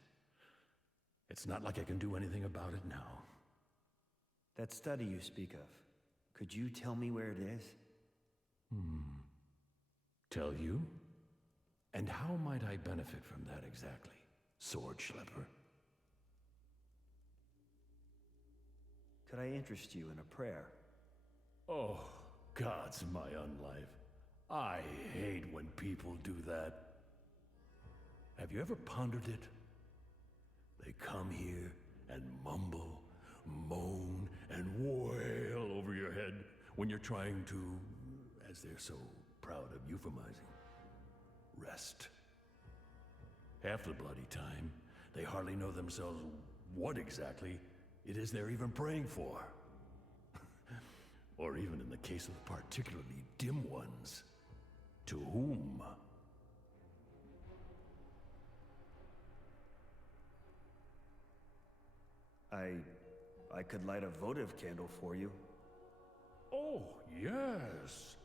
It's not like I can do anything about it now. That study you speak of, could you tell me where it is? Tell you? And how might I benefit from that exactly, sword schlepper? Could I interest you in a prayer? Oh, God's my unlife. I hate when people do that. Have you ever pondered it? They come here and mumble, moan, and wail over your head when you're trying to, as they're so proud of euphemizing, rest. Half the bloody time, they hardly know themselves what exactly it is they're even praying for. Or even in the case of the particularly dim ones, to whom? I could light a votive candle for you. Oh, yes.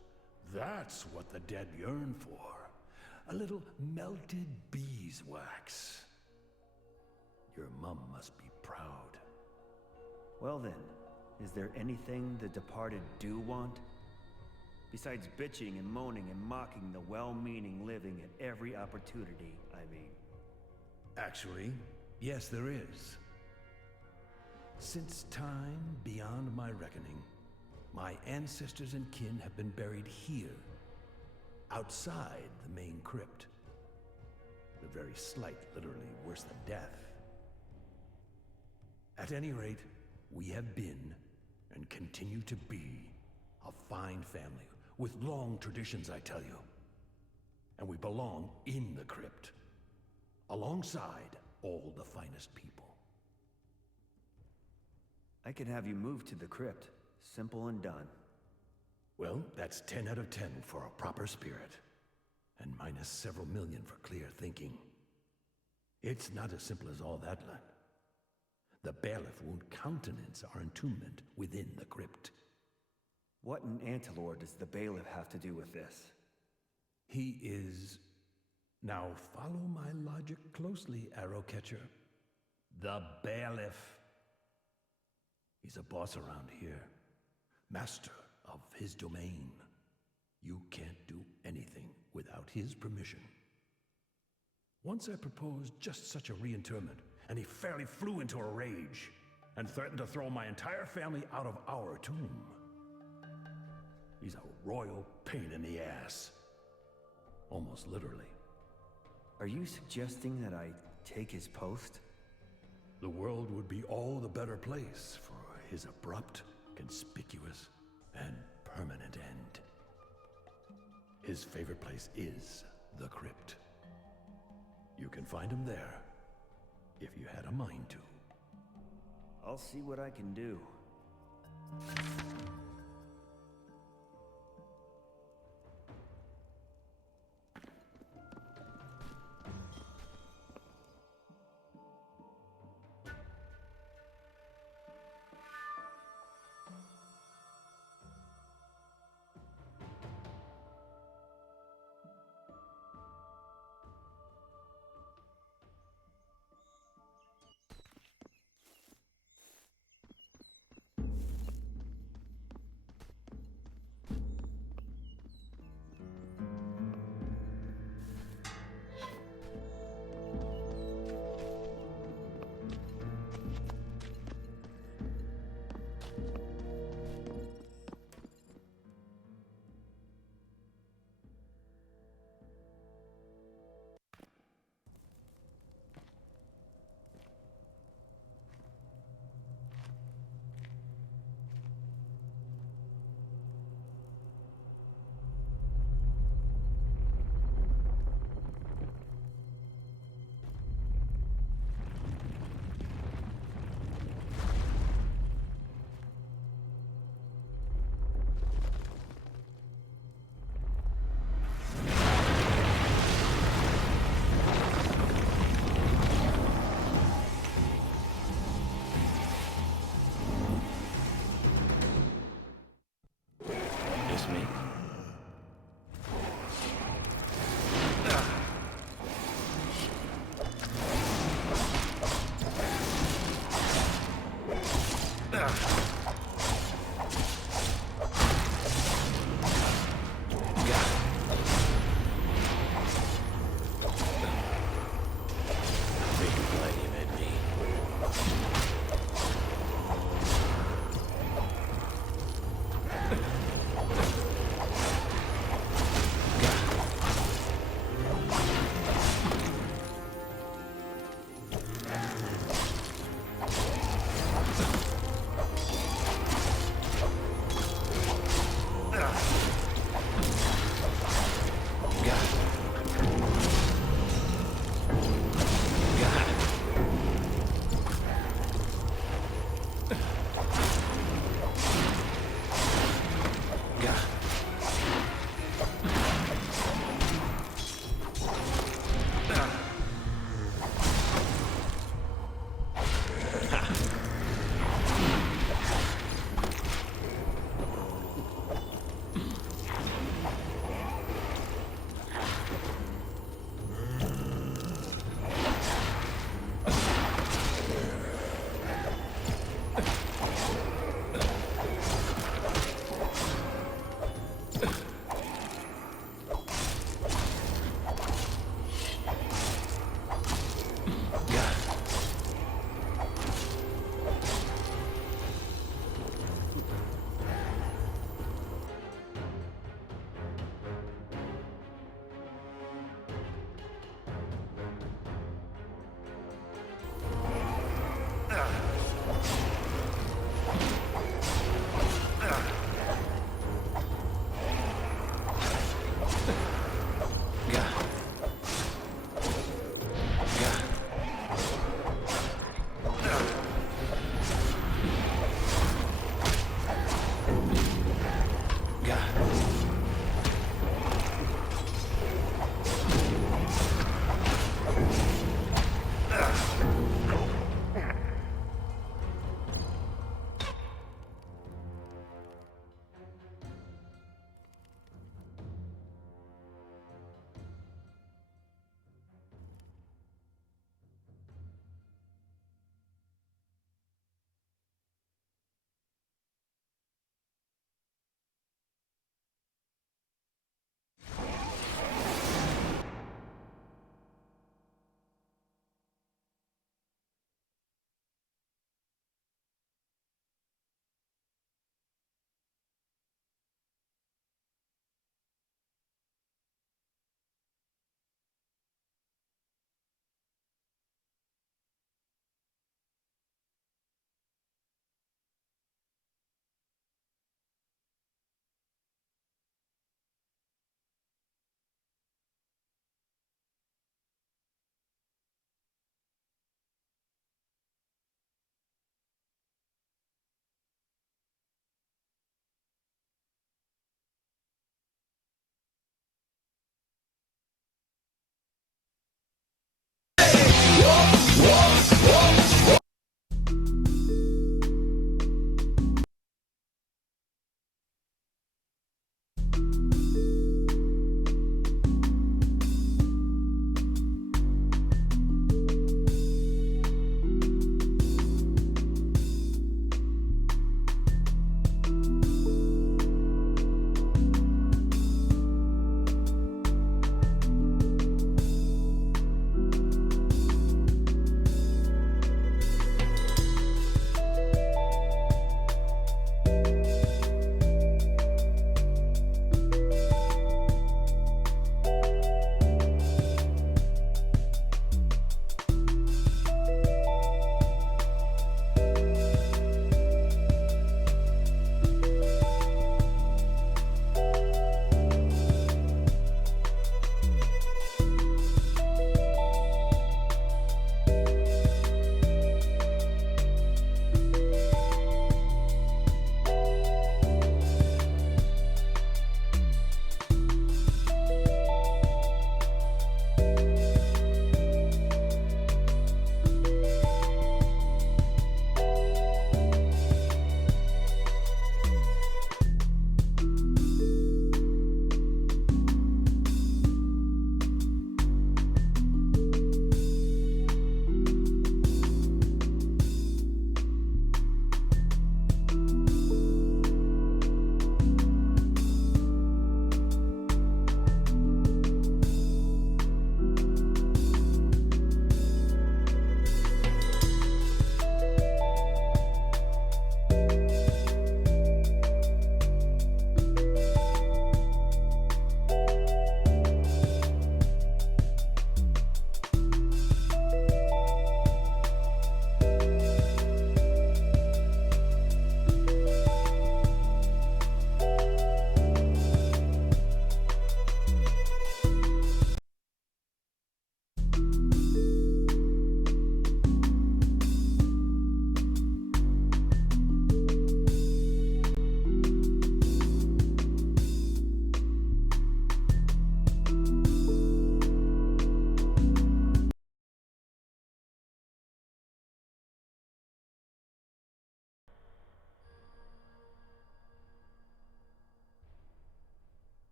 That's what the dead yearn for. A little melted beeswax. Your mum must be proud. Well then, is there anything the departed do want? Besides bitching and moaning and mocking the well-meaning living at every opportunity, I mean. Actually, yes, there is. Since time beyond my reckoning, my ancestors and kin have been buried here, outside the main crypt. The very slight, literally worse than death. At any rate, we have been, and continue to be, a fine family, with long traditions, I tell you. And we belong in the crypt, alongside all the finest people. I can have you moved to the crypt. Simple and done. Well, that's 10 out of 10 for a proper spirit. And minus several million for clear thinking. It's not as simple as all that, lad. The bailiff won't countenance our entombment within the crypt. What in Antilor does the bailiff have to do with this? He is... Now follow my logic closely, Arrowcatcher. The bailiff. He's a boss around here. Master of his domain. You can't do anything without his permission. Once I proposed just such a reinterment, and he fairly flew into a rage and threatened to throw my entire family out of our tomb. He's a royal pain in the ass. Almost literally. Are you suggesting that I take his post? The world would be all the better place for his abrupt, conspicuous, and permanent end. His favorite place is the crypt. You can find him there, if you had a mind to. I'll see what I can do.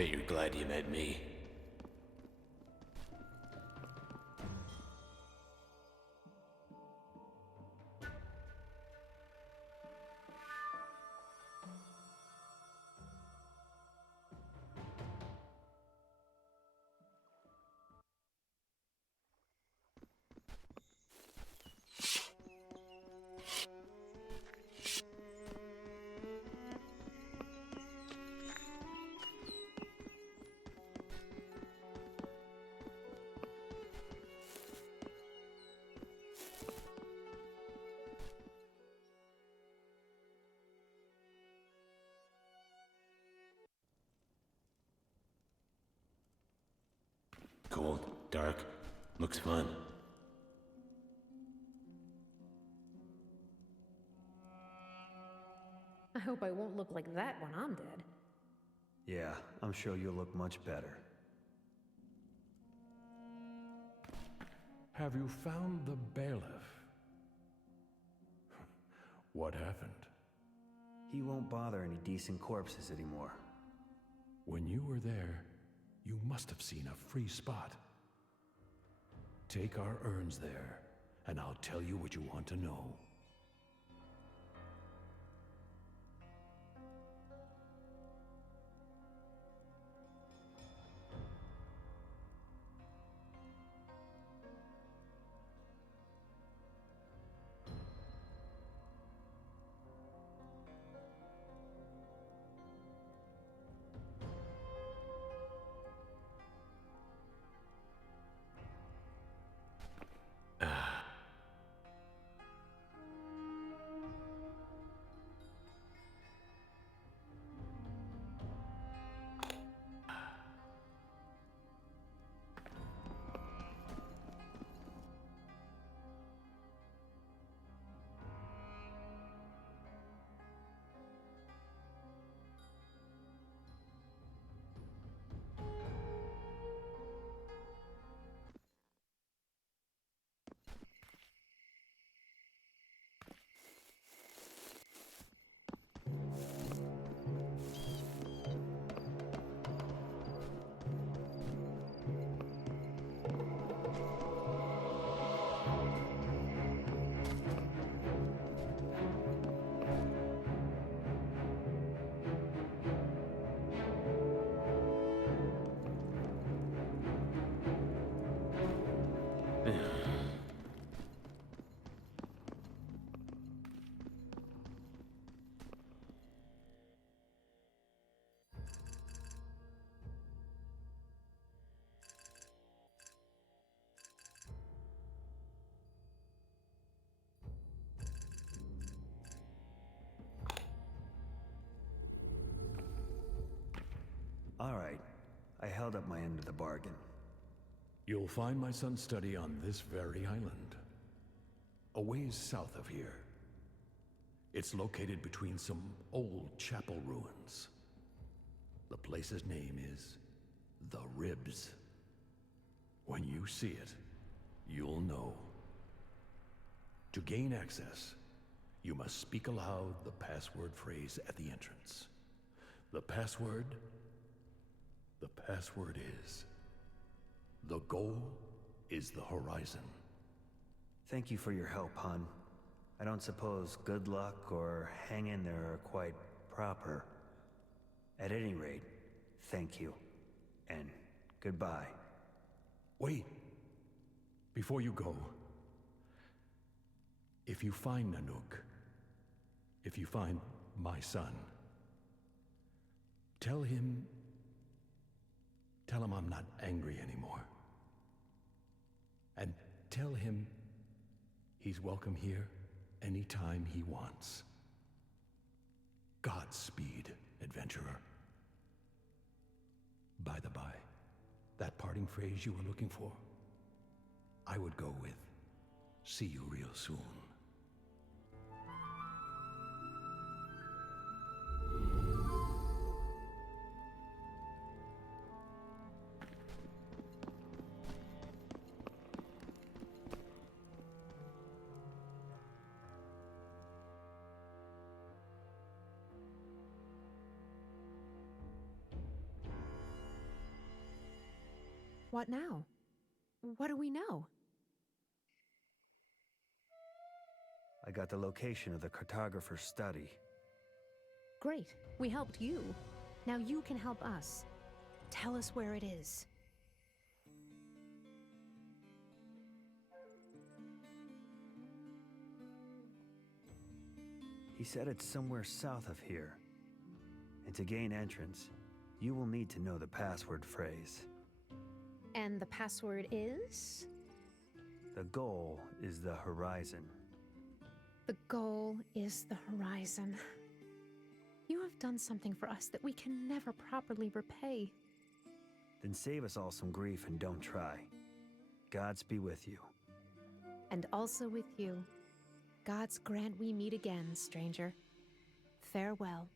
bet you're glad you met me. Cold, dark, looks fun. I hope I won't look like that when I'm dead. Yeah, I'm sure you'll look much better. Have you found the bailiff? What happened? He won't bother any decent corpses anymore. When you were there, you must have seen a free spot. Take our urns there, and I'll tell you what you want to know. All right, I held up my end of the bargain. You'll find my son's study on this very island, a ways south of here. It's located between some old chapel ruins. The place's name is The Ribs. When you see it, you'll know. To gain access, you must speak aloud the password phrase at the entrance. The password is... The goal is the horizon. Thank you for your help, hon. I don't suppose good luck or hang in there are quite proper. At any rate, thank you. And goodbye. Wait. Before you go, if you find Nanook, if you find my son, tell him I'm not angry anymore. And tell him he's welcome here anytime he wants. Godspeed, adventurer. By the by, that parting phrase you were looking for, I would go with, see you real soon. What now? What do we know? I got the location of the cartographer's study. Great. We helped you. Now you can help us. Tell us where it is. He said it's somewhere south of here. And to gain entrance, you will need to know the password phrase. And the password is? The goal is the horizon. The goal is the horizon. You have done something for us that we can never properly repay. Then save us all some grief and don't try. Gods be with you. And also with you. Gods grant we meet again, stranger. Farewell.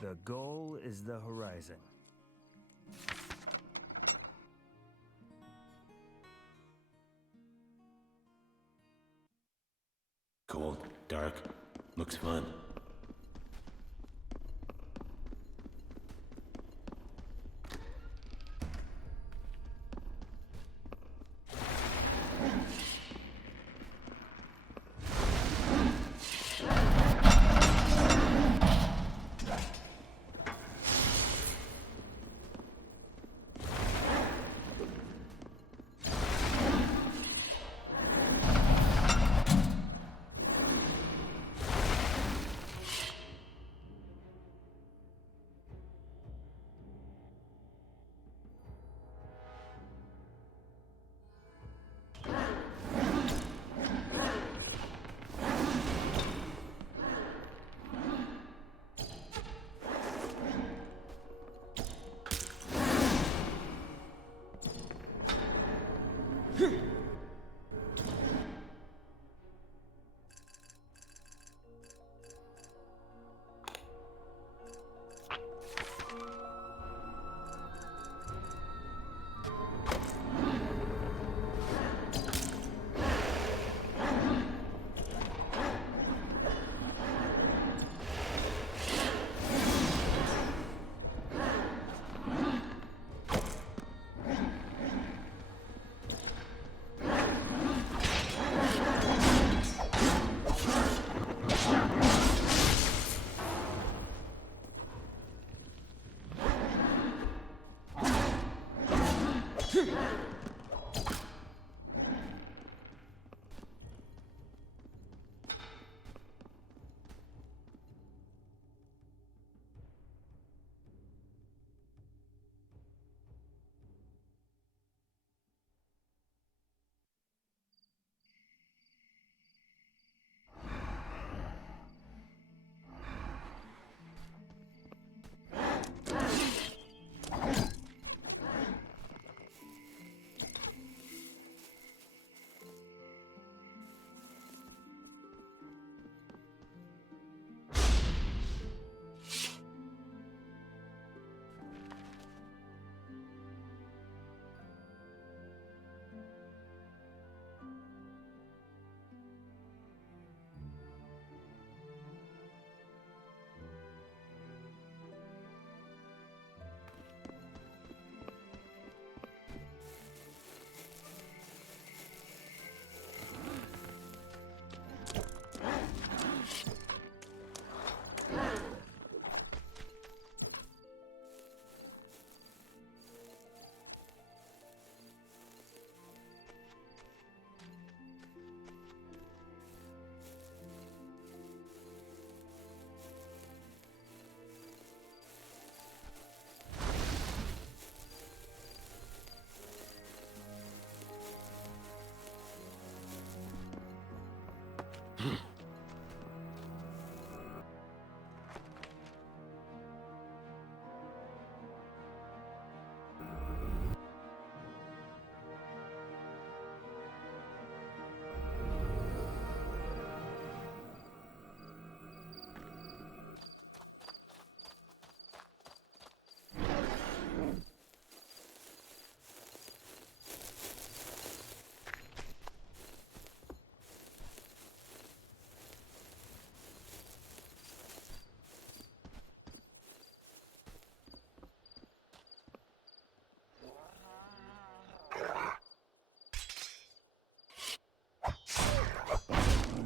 The goal is the horizon. Cold, dark, looks fun.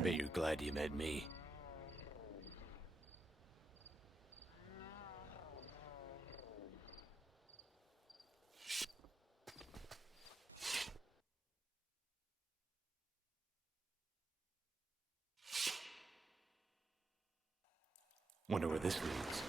Bet you're glad you met me. Wonder where this leads.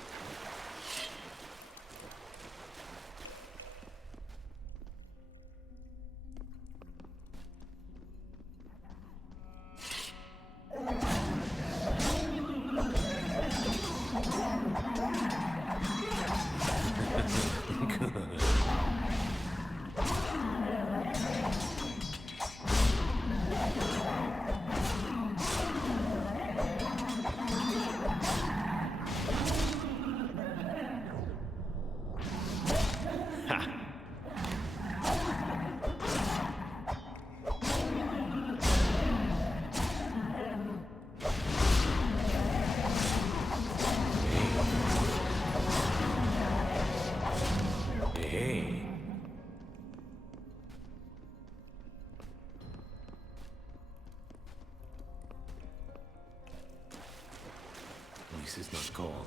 This is not cold.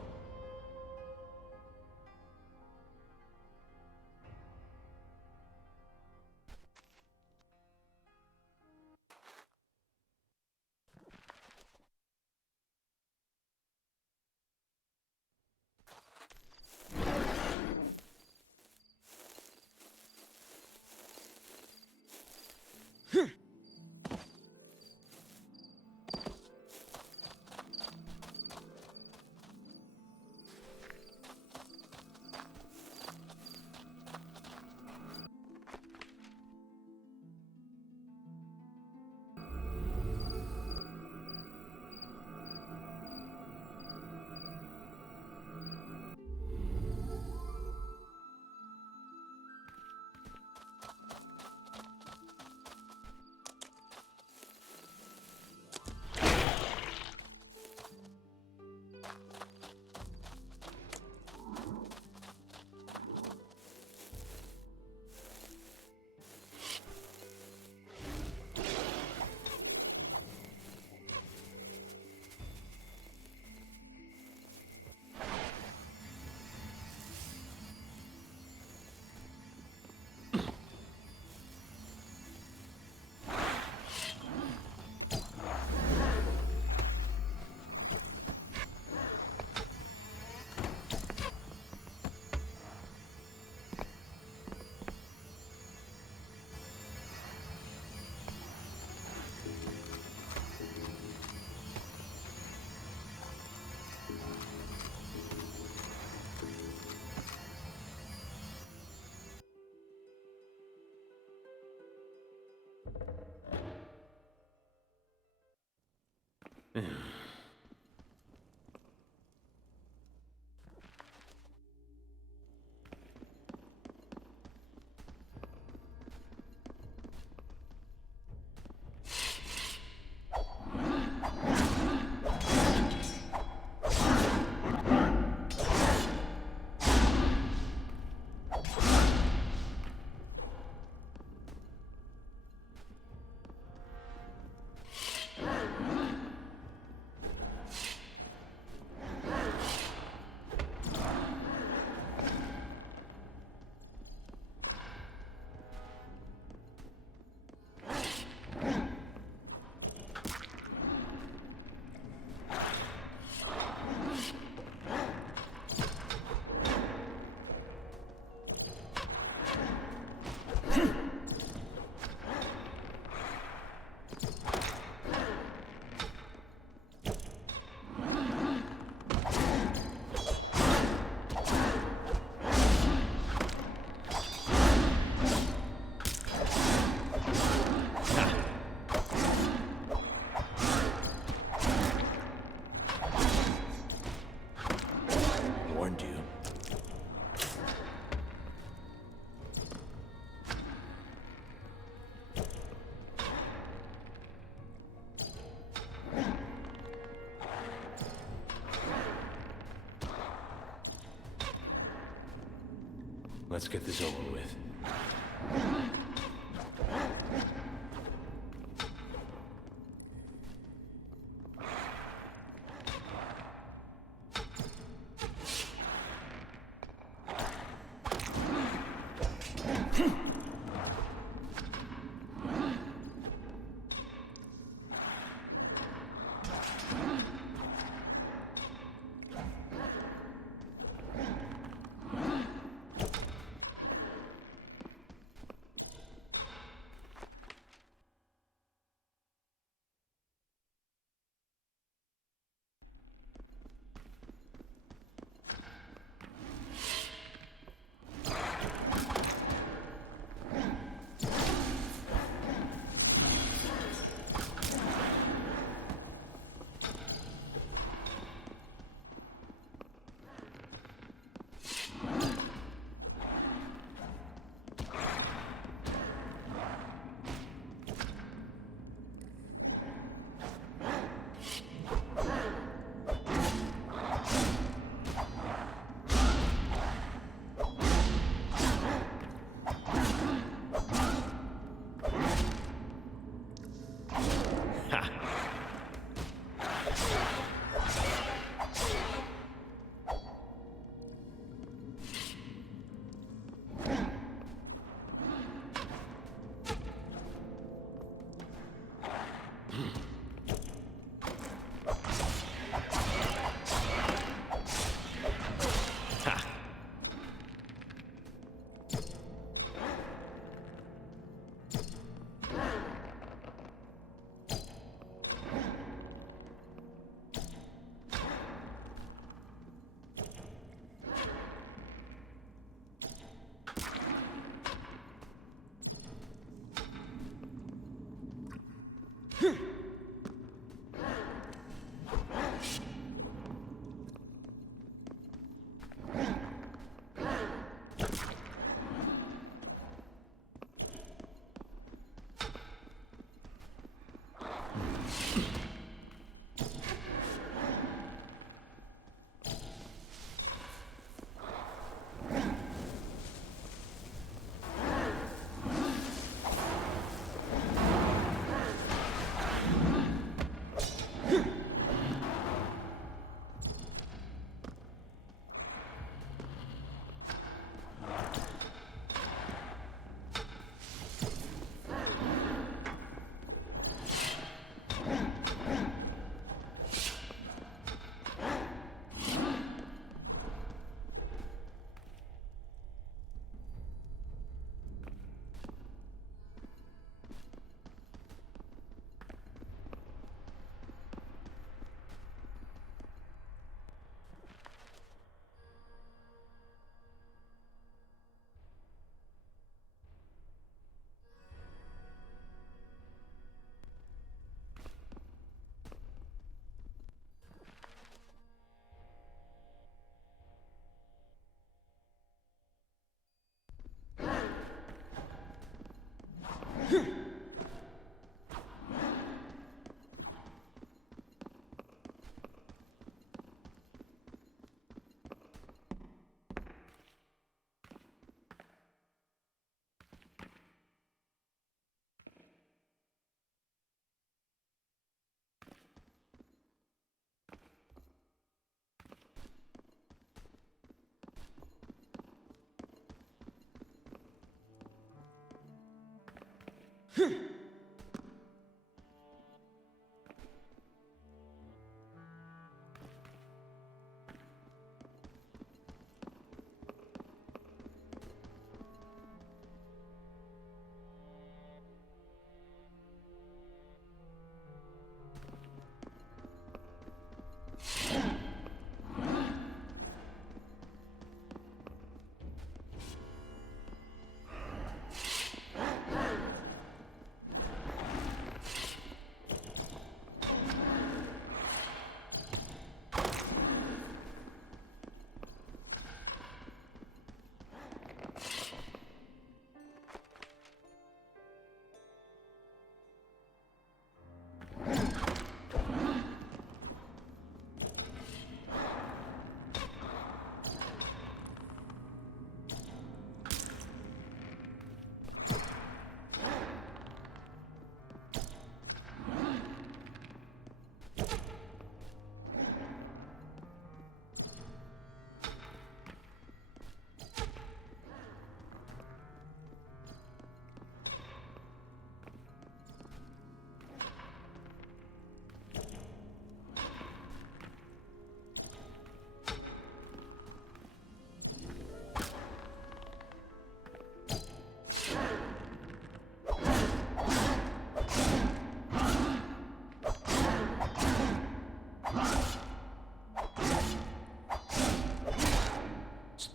Let's get this over with.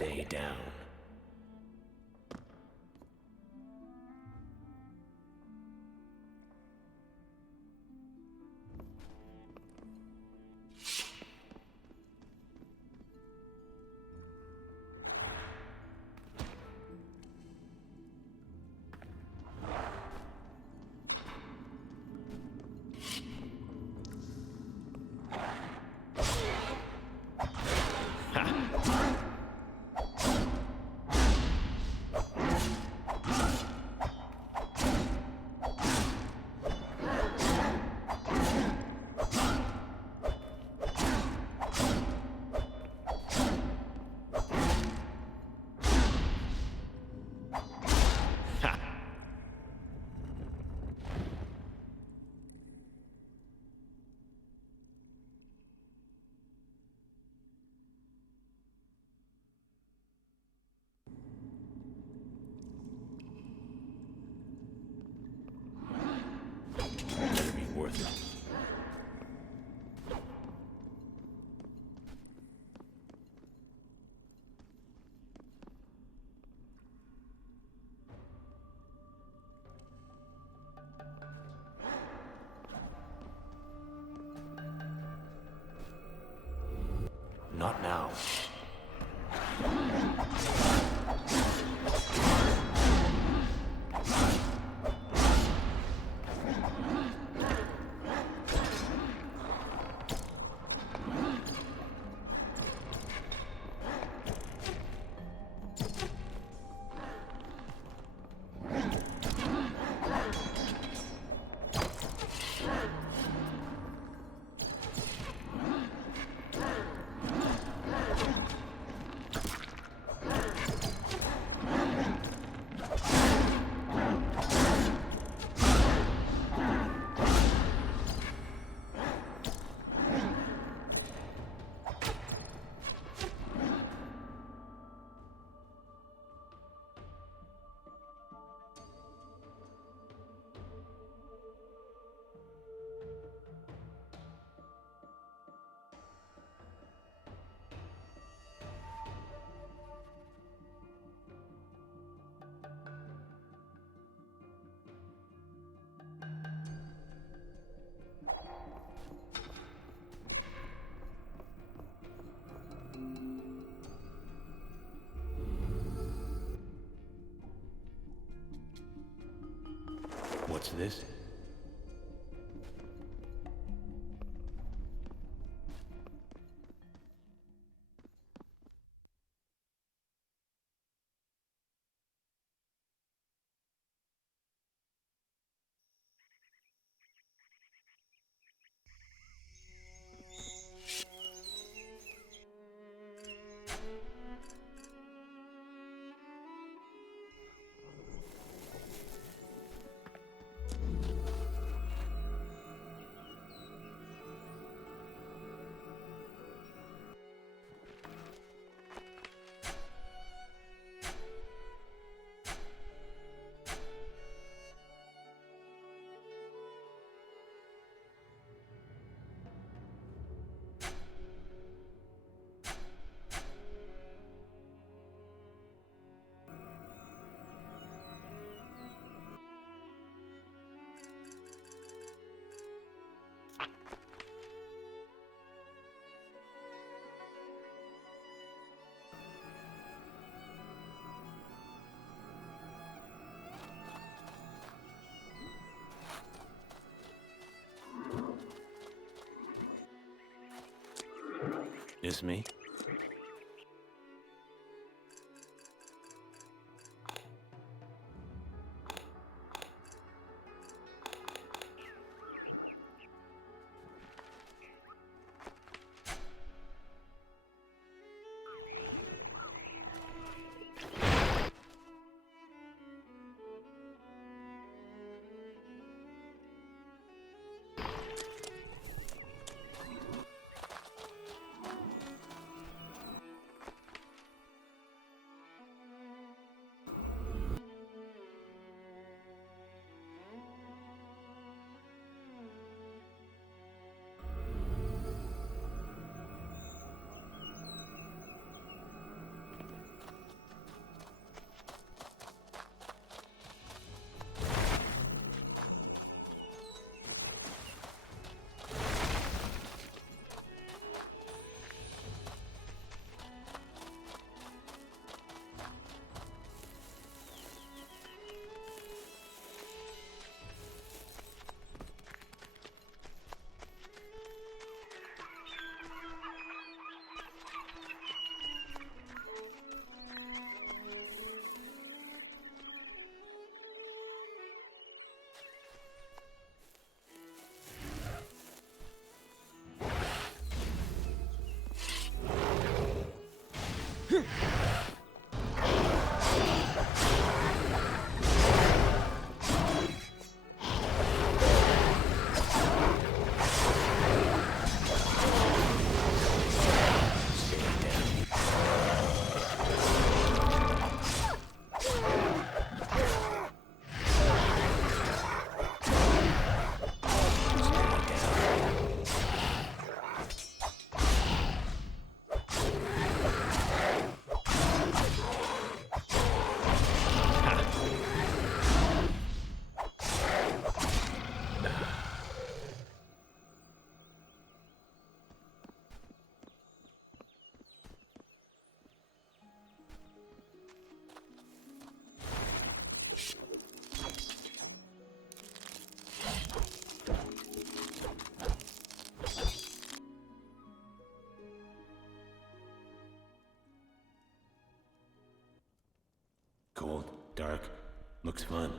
stay down. Better be worth it. Not now. What's this? This me? Cold, dark, looks fun.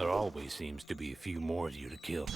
There always seems to be a few more of you to kill.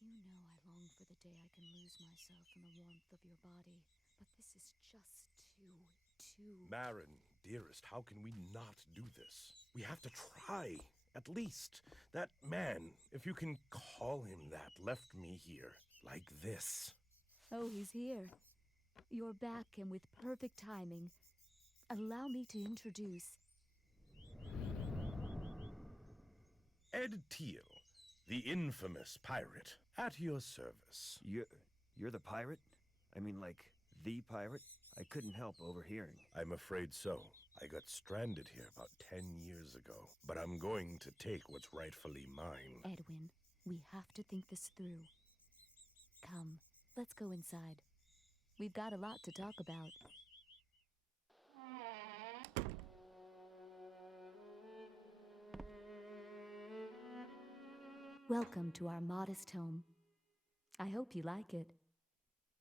You know I long for the day I can lose myself in the warmth of your body, but this is just too... Marin, dearest, how can we not do this? We have to try, at least. That man, if you can call him that, left me here, like this. Oh, he's here. You're back, and with perfect timing. Allow me to introduce... Ed Teal, the infamous pirate, at your service. You're the pirate? I mean, like, the pirate? I couldn't help overhearing. I'm afraid so. I got stranded here about 10 years ago, but I'm going to take what's rightfully mine. Edwin, we have to think this through. Come, let's go inside. We've got a lot to talk about. Welcome to our modest home. I hope you like it.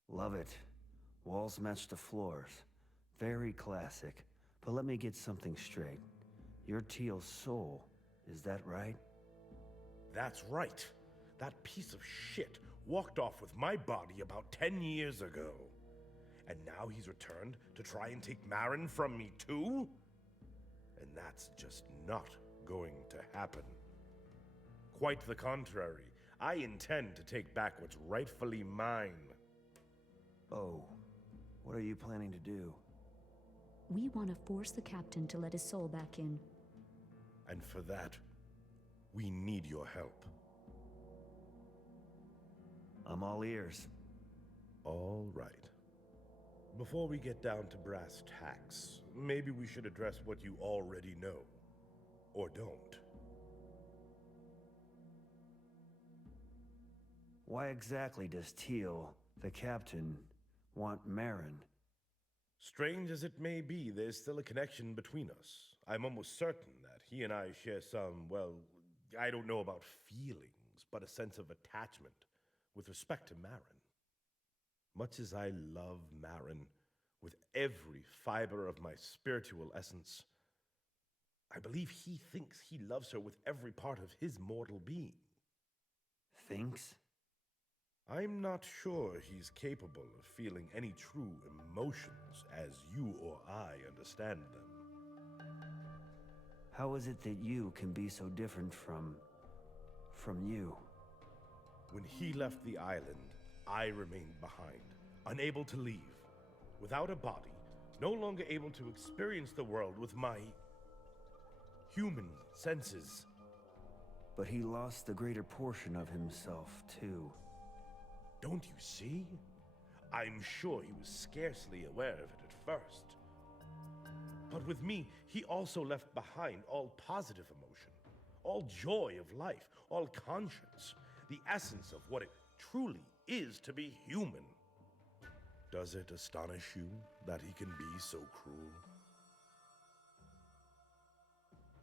Love it. Walls match the floors. Very classic. But let me get something straight. You're Teal's soul, is that right? That's right. That piece of shit walked off with my body about 10 years ago. And now he's returned to try and take Marin from me too? And that's just not going to happen. Quite the contrary. I intend to take back what's rightfully mine. Oh, what are you planning to do? We want to force the captain to let his soul back in. And for that, we need your help. I'm all ears. All right. Before we get down to brass tacks, maybe we should address what you already know. Or don't. Why exactly does Teal, the captain, want Marin? Strange as it may be, there's still a connection between us. I'm almost certain that he and I share some, well, I don't know about feelings, but a sense of attachment with respect to Marin. Much as I love Marin with every fiber of my spiritual essence, I believe he thinks he loves her with every part of his mortal being. Thinks? I'm not sure he's capable of feeling any true emotions as you or I understand them. How is it that you can be so different from you? When he left the island, I remained behind, unable to leave, without a body, no longer able to experience the world with my human senses. But he lost the greater portion of himself, too. Don't you see? I'm sure he was scarcely aware of it at first. But with me, he also left behind all positive emotion, all joy of life, all conscience, the essence of what it truly is to be human. Does it astonish you that he can be so cruel?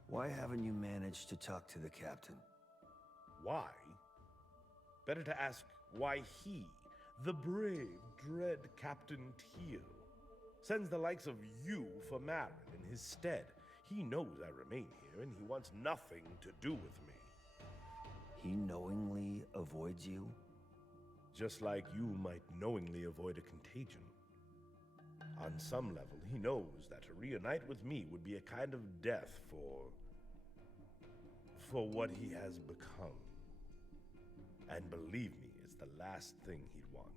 Why haven't you managed to talk to the captain? Why? Better to ask why he, the brave, dread Captain Teal, sends the likes of you for Marin in his stead. He knows I remain here, and he wants nothing to do with me. He knowingly avoids you? Just like you might knowingly avoid a contagion. On some level, he knows that to reunite with me would be a kind of death for what he has become. And believe me, it's the last thing he'd want.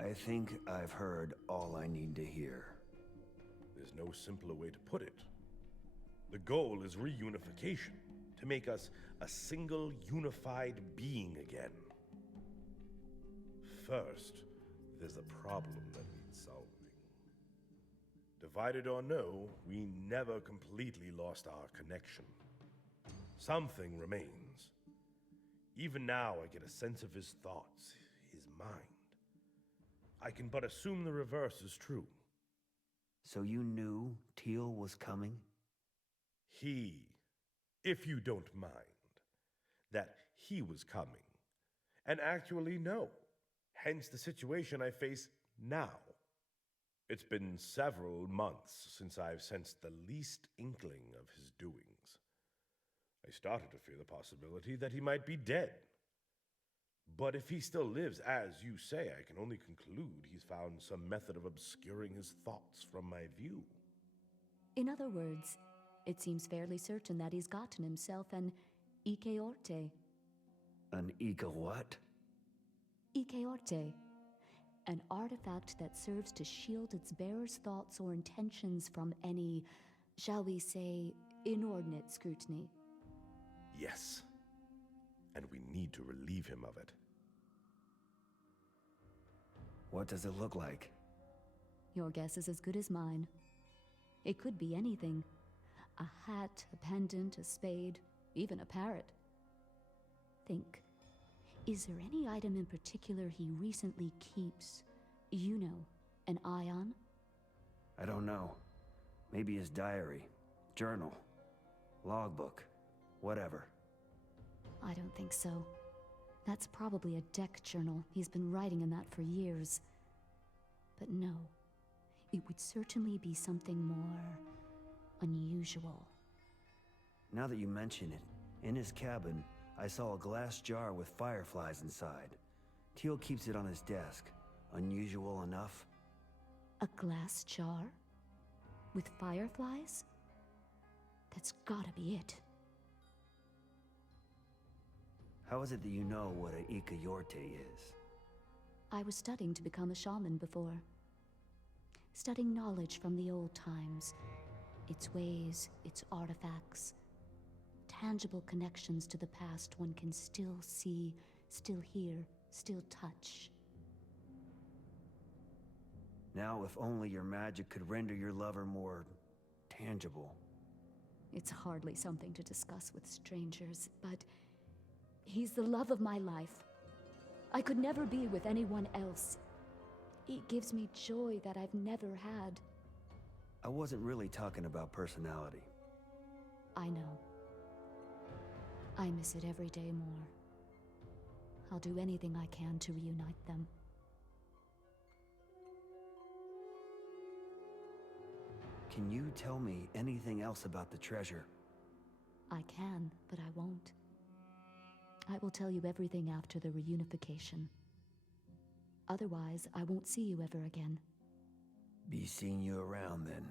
I think I've heard all I need to hear. There's no simpler way to put it. The goal is reunification, to make us a single unified being again. First, there's a problem that needs solving. Divided or no, we never completely lost our connection. Something remains. Even now, I get a sense of his thoughts, his mind. I can but assume the reverse is true. So you knew Teal was coming? If you don't mind, that he was coming. And actually, no. Hence the situation I face now. It's been several months since I've sensed the least inkling of his doings. I started to fear the possibility that he might be dead. But if he still lives, as you say, I can only conclude he's found some method of obscuring his thoughts from my view. In other words, it seems fairly certain that he's gotten himself an Ike Orte. An Ika what? Ike Orte. An artifact that serves to shield its bearer's thoughts or intentions from any, shall we say, inordinate scrutiny. Yes. And we need to relieve him of it. What does it look like? Your guess is as good as mine. It could be anything. A hat, a pendant, a spade, even a parrot. Think. Is there any item in particular he recently keeps, you know, an eye on? I don't know. Maybe his diary, journal, logbook, whatever. I don't think so. That's probably a deck journal. He's been writing in that for years. But no, it would certainly be something more unusual. Now that you mention it, in his cabin, I saw a glass jar with fireflies inside. Teal keeps it on his desk. Unusual enough. A glass jar? With fireflies? That's gotta be it. How is it that you know what a Ika Yorte is? I was studying to become a shaman before. Studying knowledge from the old times. Its ways, its artifacts. Tangible connections to the past one can still see, still hear, still touch. Now, if only your magic could render your lover more tangible. It's hardly something to discuss with strangers, but he's the love of my life. I could never be with anyone else. It gives me joy that I've never had. I wasn't really talking about personality. I know. I miss it every day more. I'll do anything I can to reunite them. Can you tell me anything else about the treasure? I can, but I won't. I will tell you everything after the reunification. Otherwise, I won't see you ever again. Be seeing you around then.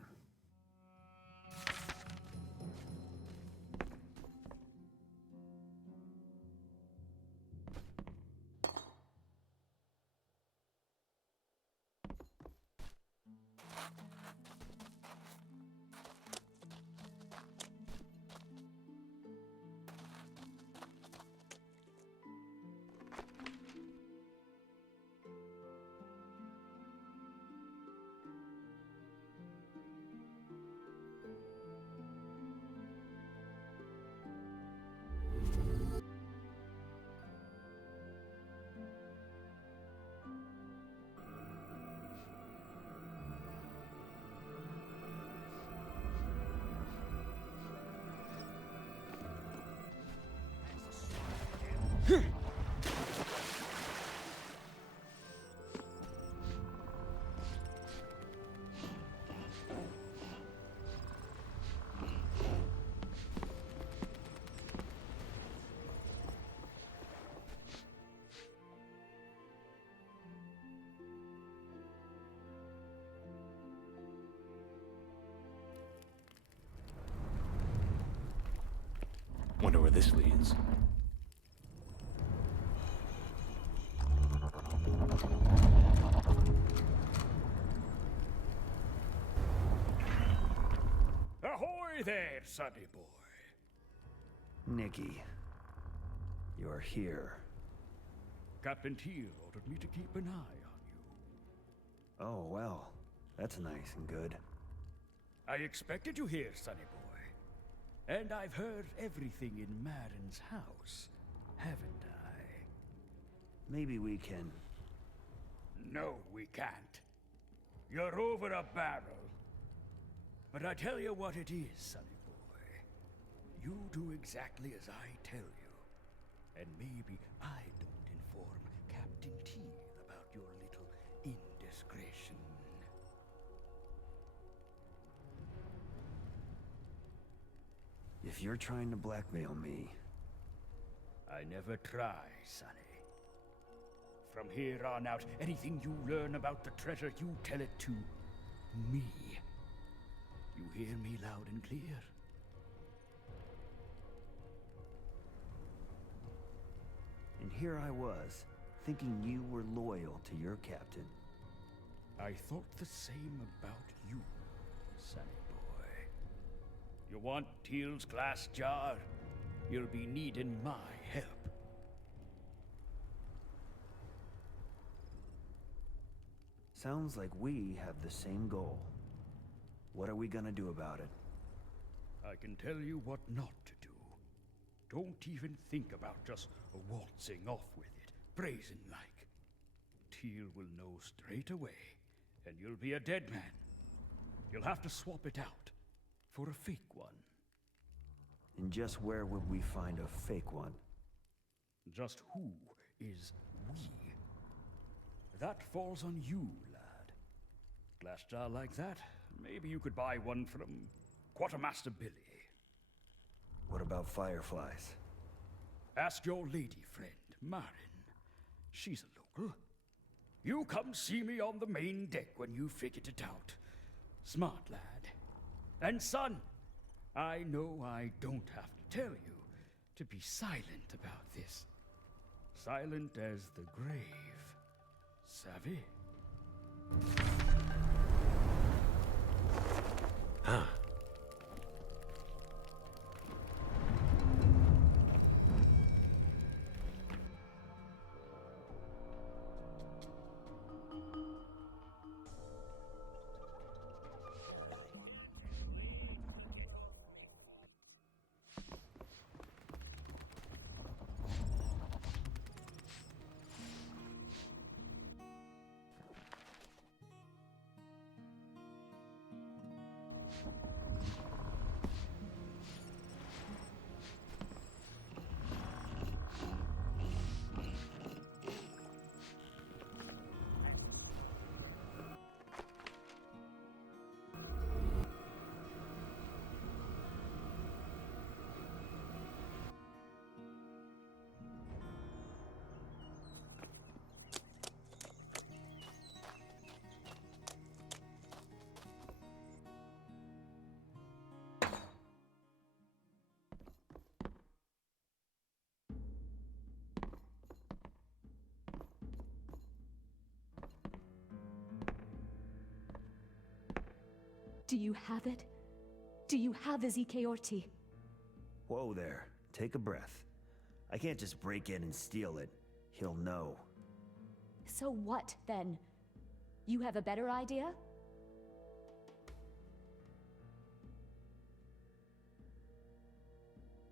Wonder where this leads. Hi there, sonny boy. Nicky, you're here. Captain Teal ordered me to keep an eye on you. Oh, well, that's nice and good. I expected you here, sonny boy. And I've heard everything in Marin's house, haven't I? Maybe we can... No, we can't. You're over a barrel. But I tell you what it is, sonny boy. You do exactly as I tell you. And maybe I don't inform Captain Teal about your little indiscretion. If you're trying to blackmail me... I never try, sonny. From here on out, anything you learn about the treasure, you tell it to me. You hear me loud and clear? And here I was, thinking you were loyal to your captain. I thought the same about you, sonny boy. You want Teal's glass jar? You'll be needing my help. Sounds like we have the same goal. What are we gonna do about it? I can tell you what not to do. Don't even think about just waltzing off with it, brazen-like. Teal will know straight away, and you'll be a dead man. You'll have to swap it out for a fake one. And just where would we find a fake one? Just who is we? That falls on you, lad. Glass jar like that, maybe you could buy one from Quartermaster Billy. What about fireflies? Ask your lady friend, Marin. She's a local. You come see me on the main deck when you figured it out. Smart lad. And son, I know I don't have to tell you to be silent about this. Silent as the grave. Savvy? Huh. Do you have it? Do you have Ezekiel Orti? Whoa there. Take a breath. I can't just break in and steal it. He'll know. So what, then? You have a better idea?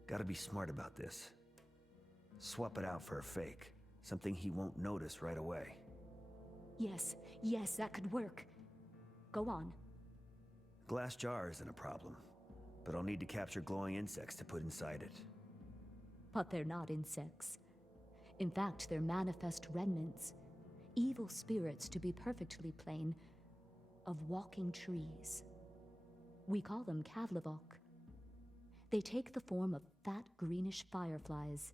Gotta be smart about this. Swap it out for a fake. Something he won't notice right away. Yes, that could work. Go on. Glass jar isn't a problem, but I'll need to capture glowing insects to put inside it. But they're not insects. In fact, they're manifest remnants. Evil spirits, to be perfectly plain, of walking trees. We call them Kavlavok. They take the form of fat greenish fireflies.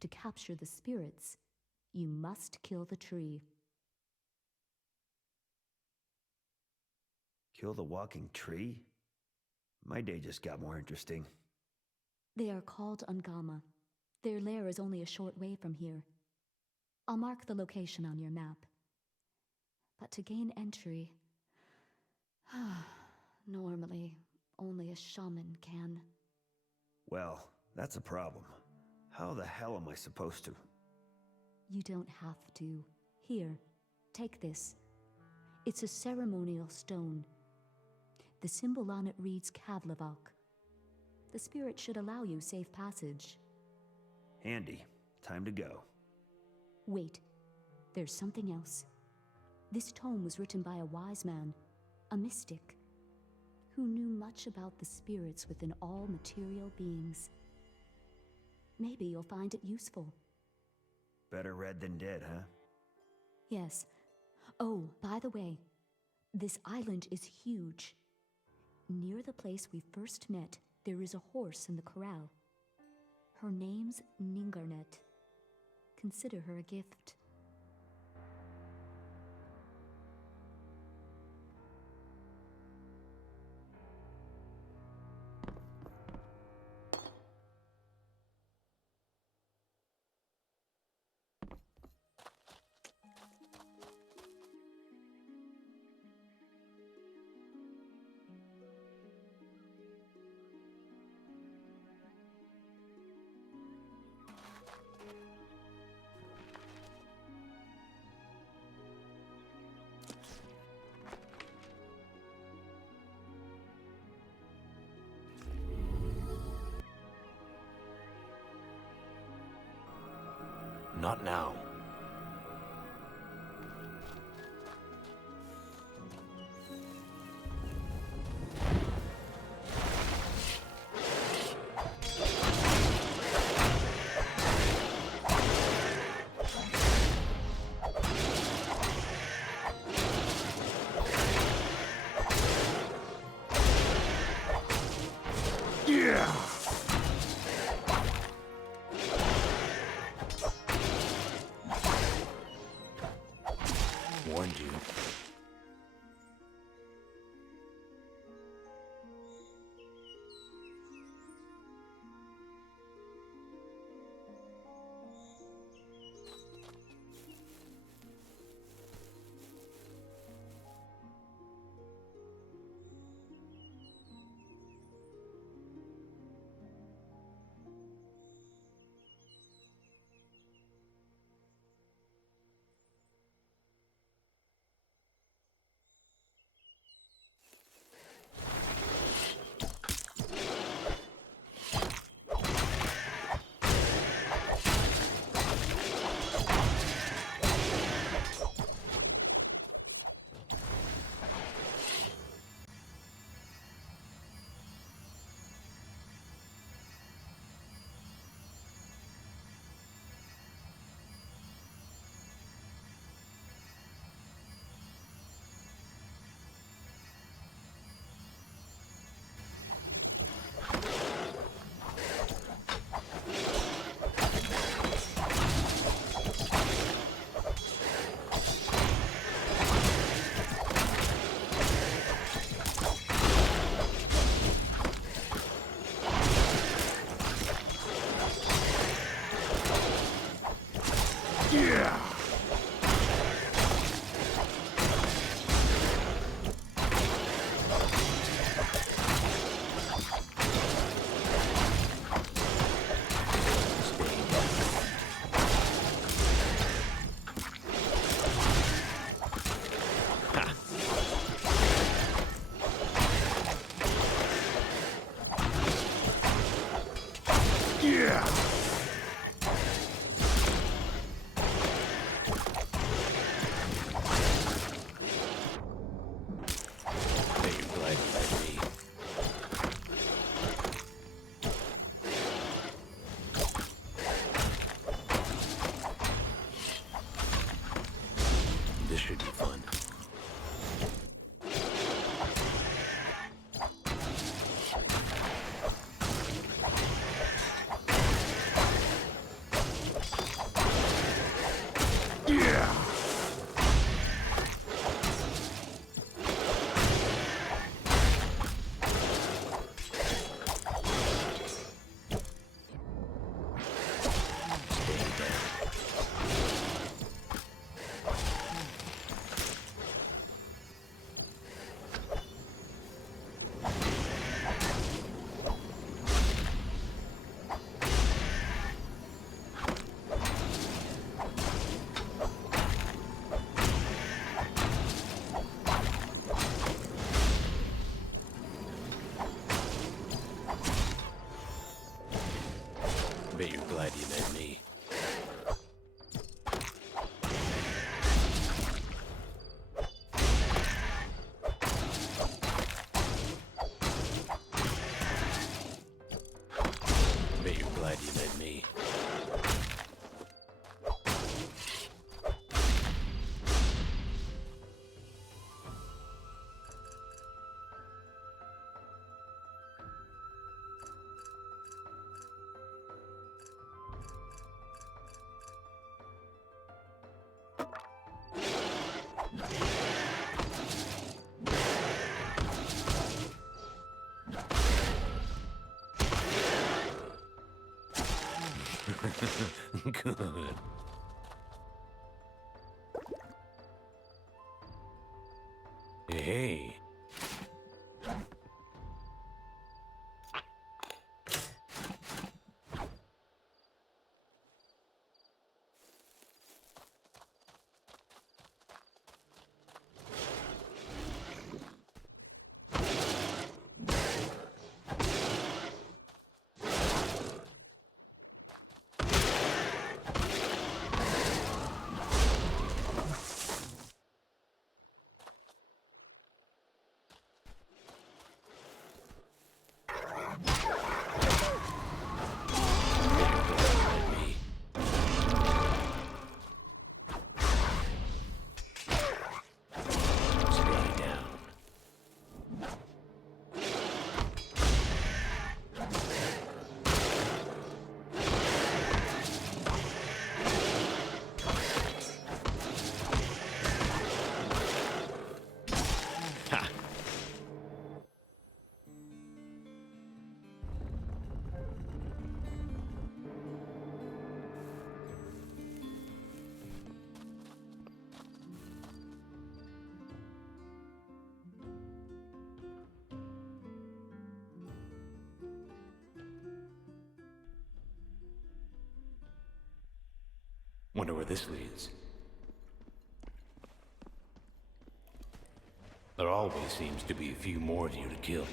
To capture the spirits, you must kill the tree. Kill the walking tree? My day just got more interesting. They are called Ungama. Their lair is only a short way from here. I'll mark the location on your map. But to gain entry... normally, Only a shaman can. Well, that's a problem. How the hell am I supposed to? You don't have to. Here, take this. It's a ceremonial stone. The symbol on it reads Kavlavok. The spirit should allow you safe passage. Handy. Time to go. Wait, there's something else. This tome was written by a wise man, a mystic, who knew much about the spirits within all material beings. Maybe you'll find it useful. Better read than dead, huh? Yes. Oh, by the way, this island is huge. Near the place we first met, there is a horse in the corral. Her name's Ningarnet. Consider her a gift. Not now. Yeah! Warned you. Yeah! Yeah! May you glide by me. This should be fun. Yeah! Stay down. Good. Hey. Wonder where this leads. There always seems to be a few more of you to kill.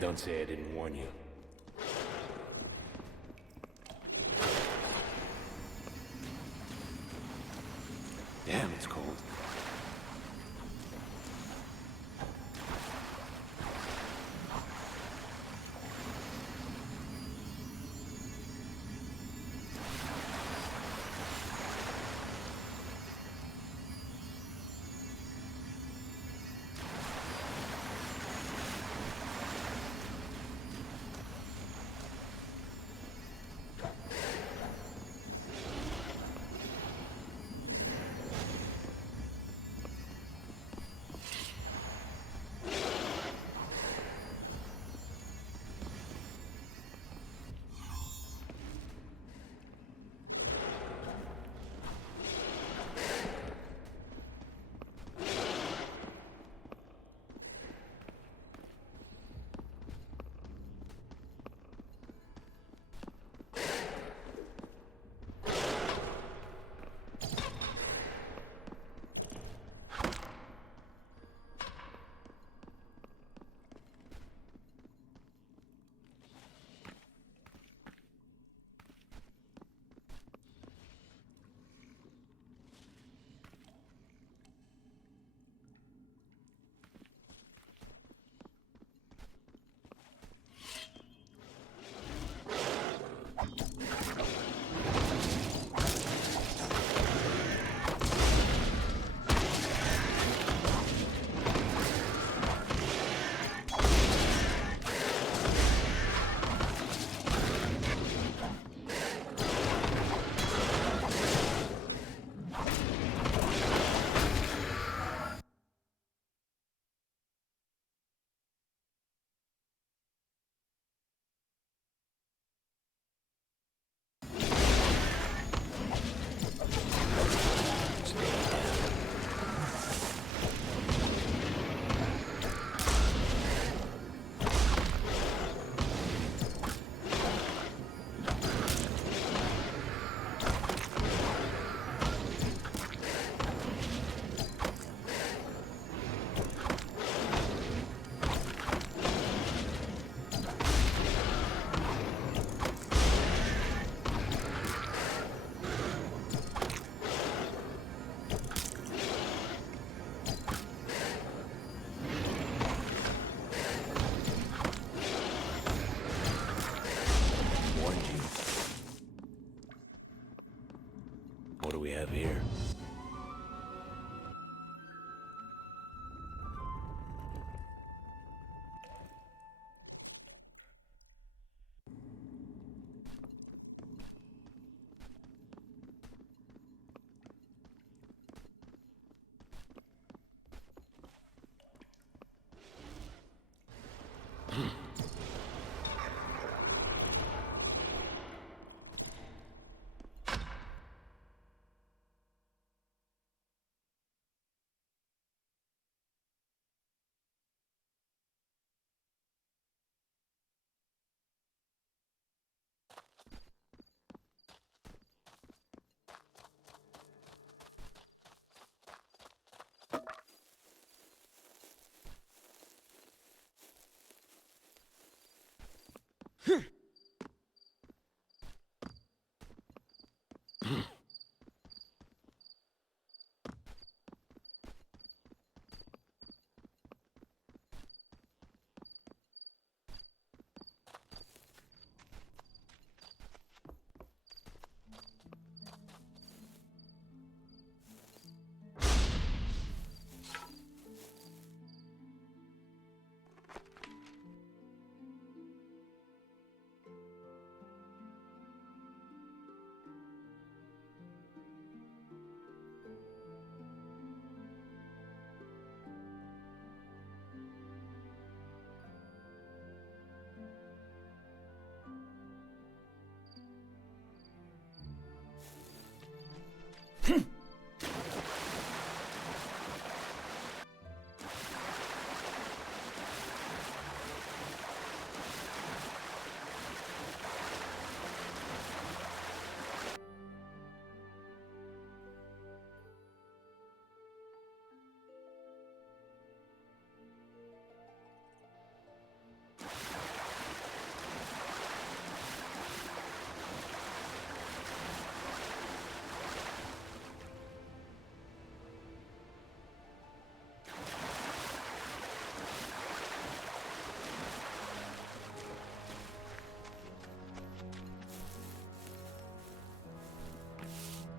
Don't say I didn't warn you. Damn, it's cold.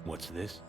What's this?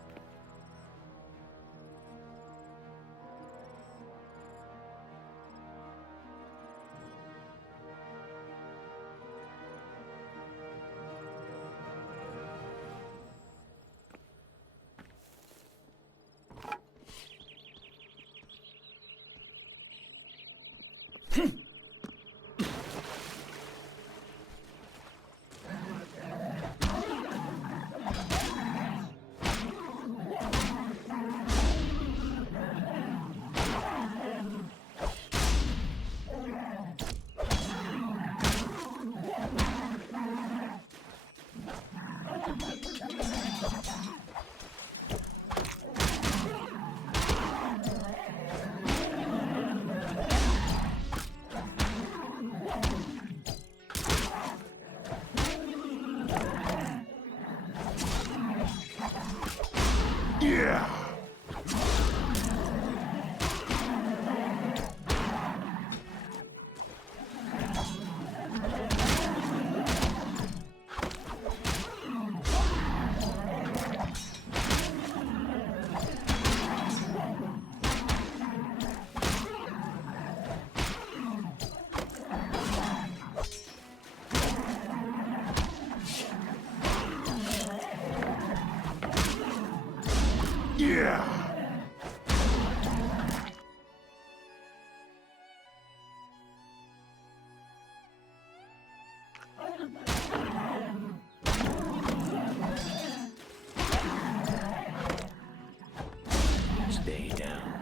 Stay down.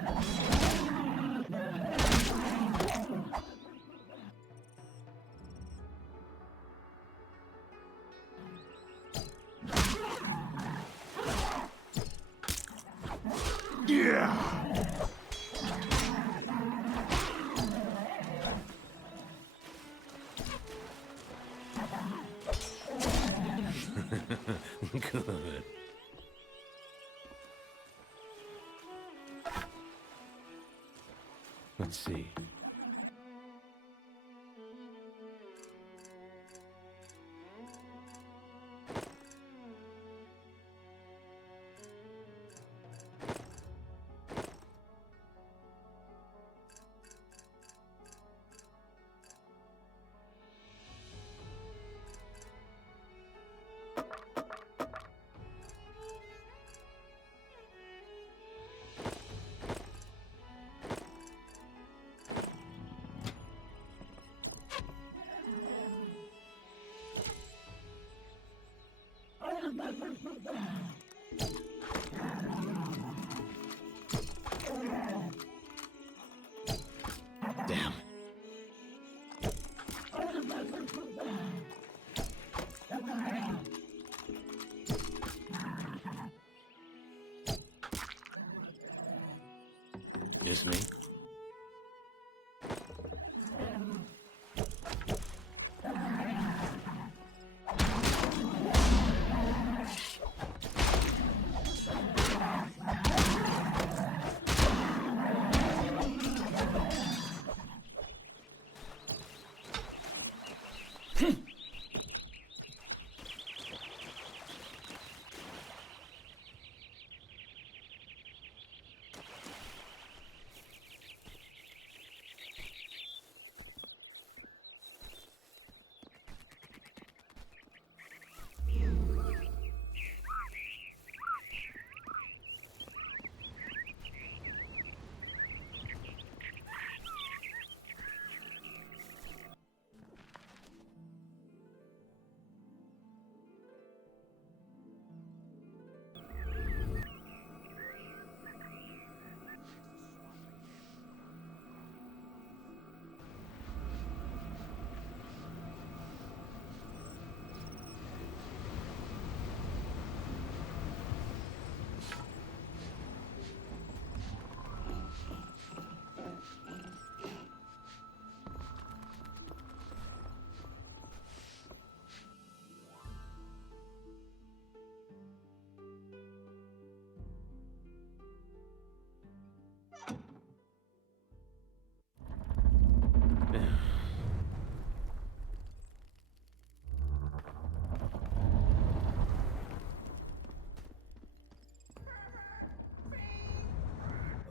Good. Let's see. Damn. Just me?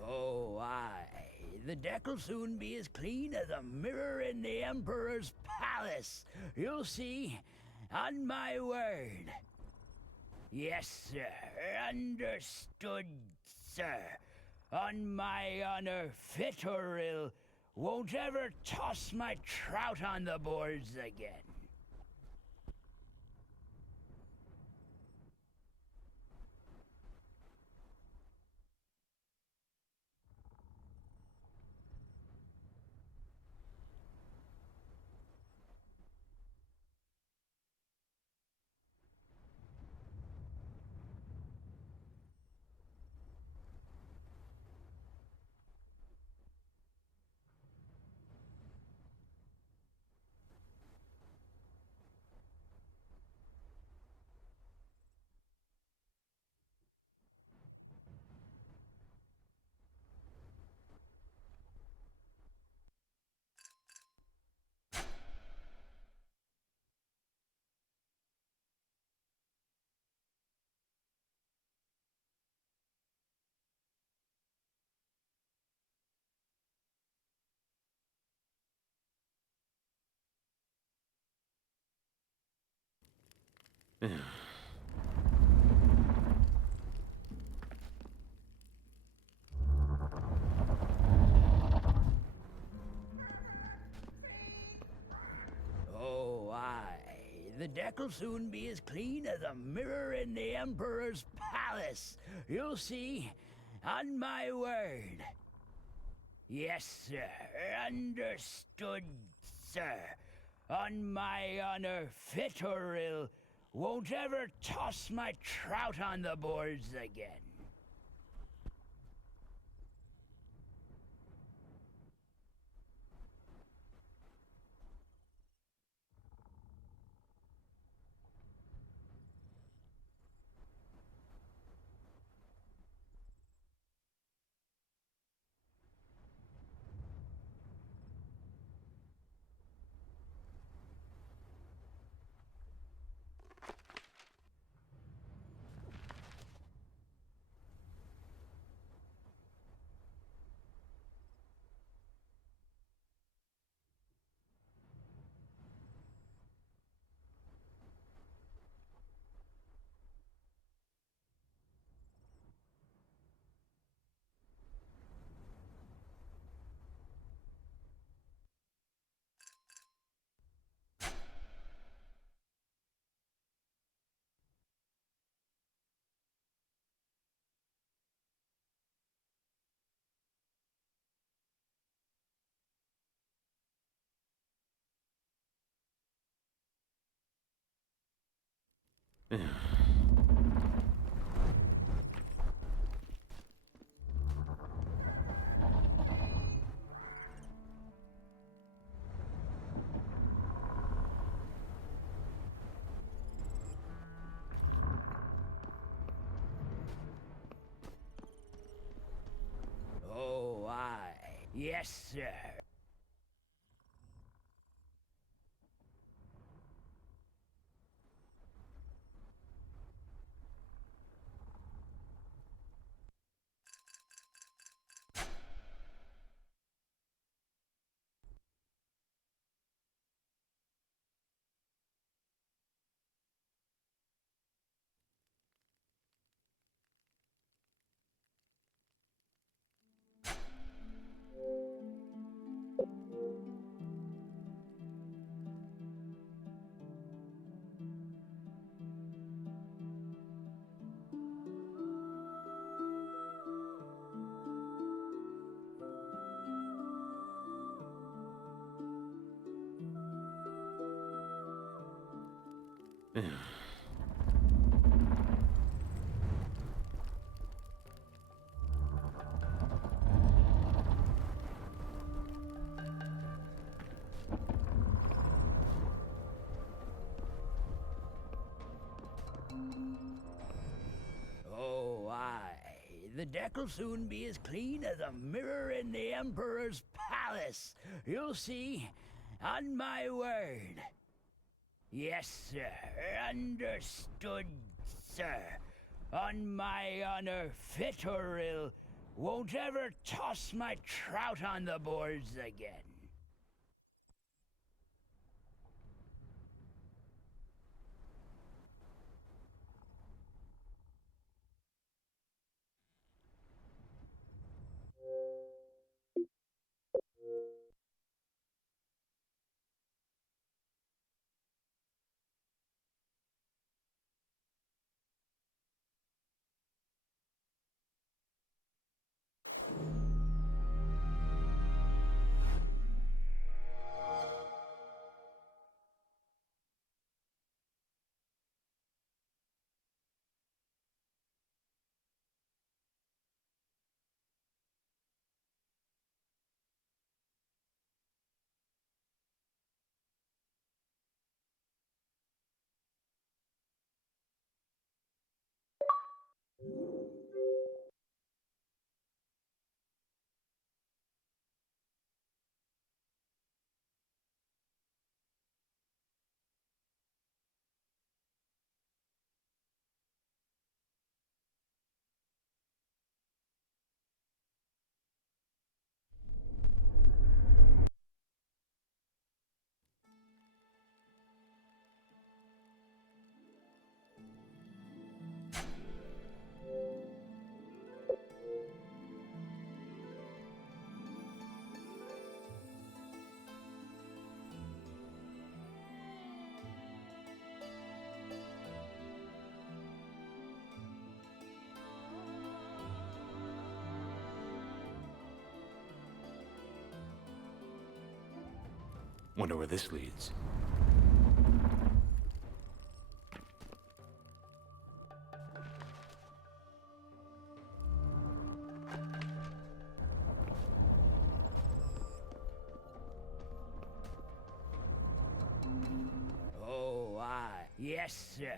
Oh, aye. The deck'll soon be as clean as a mirror in the Emperor's palace. You'll see, on my word. Yes, sir. Understood, sir. On my honor, fit or ill, won't ever toss my trout on the boards again. Oh, aye. The deck'll soon be as clean as a mirror in the Emperor's palace. You'll see, on my word. Yes, sir. Understood, sir. On my honor, fit or ill, won't ever toss my trout on the boards again. Oh, aye. Yes, sir. Oh, aye. The deck'll soon be as clean as a mirror in the Emperor's palace. You'll see, on my word. Yes, sir. Understood, sir. On my honor, Fittorill won't ever toss my trout on the boards again. Wonder where this leads. Oh, aye. Yes, sir.